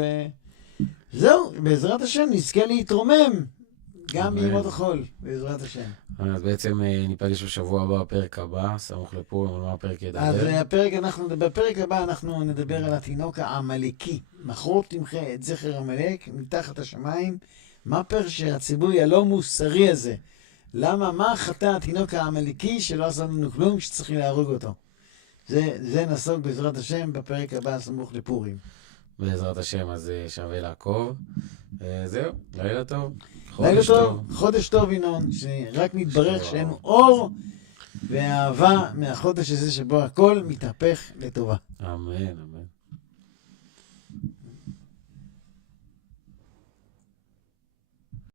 וזהו, בעזרת השם נזכה להתרומם, גם בימות החול, בעזרת השם. אז בעצם ניפגש בשבוע הבא, הפרק הבא, סמוך לפורים, על מה הפרק ידבר? אז בפרק הבא אנחנו נדבר על התינוק העמלקי. מכרו תמחה את זכר עמלק מתחת השמיים. מה פר שהציווי הלא מוסרי הזה? מה חטא התינוק העמלקי שלא עשה לנו כלום שצריכים להרוג אותו? זה נעסוק בעזרת השם בפרק הבא, סמוך לפורים. בעזרת השם, אז שווה לעקוב. זהו, לילה טוב. לילה טוב, חודש טוב ינון, שרק נתברך שאין אור ואהבה מהחודש הזה שבו הכל מתהפך לטובה. אמן, אמן.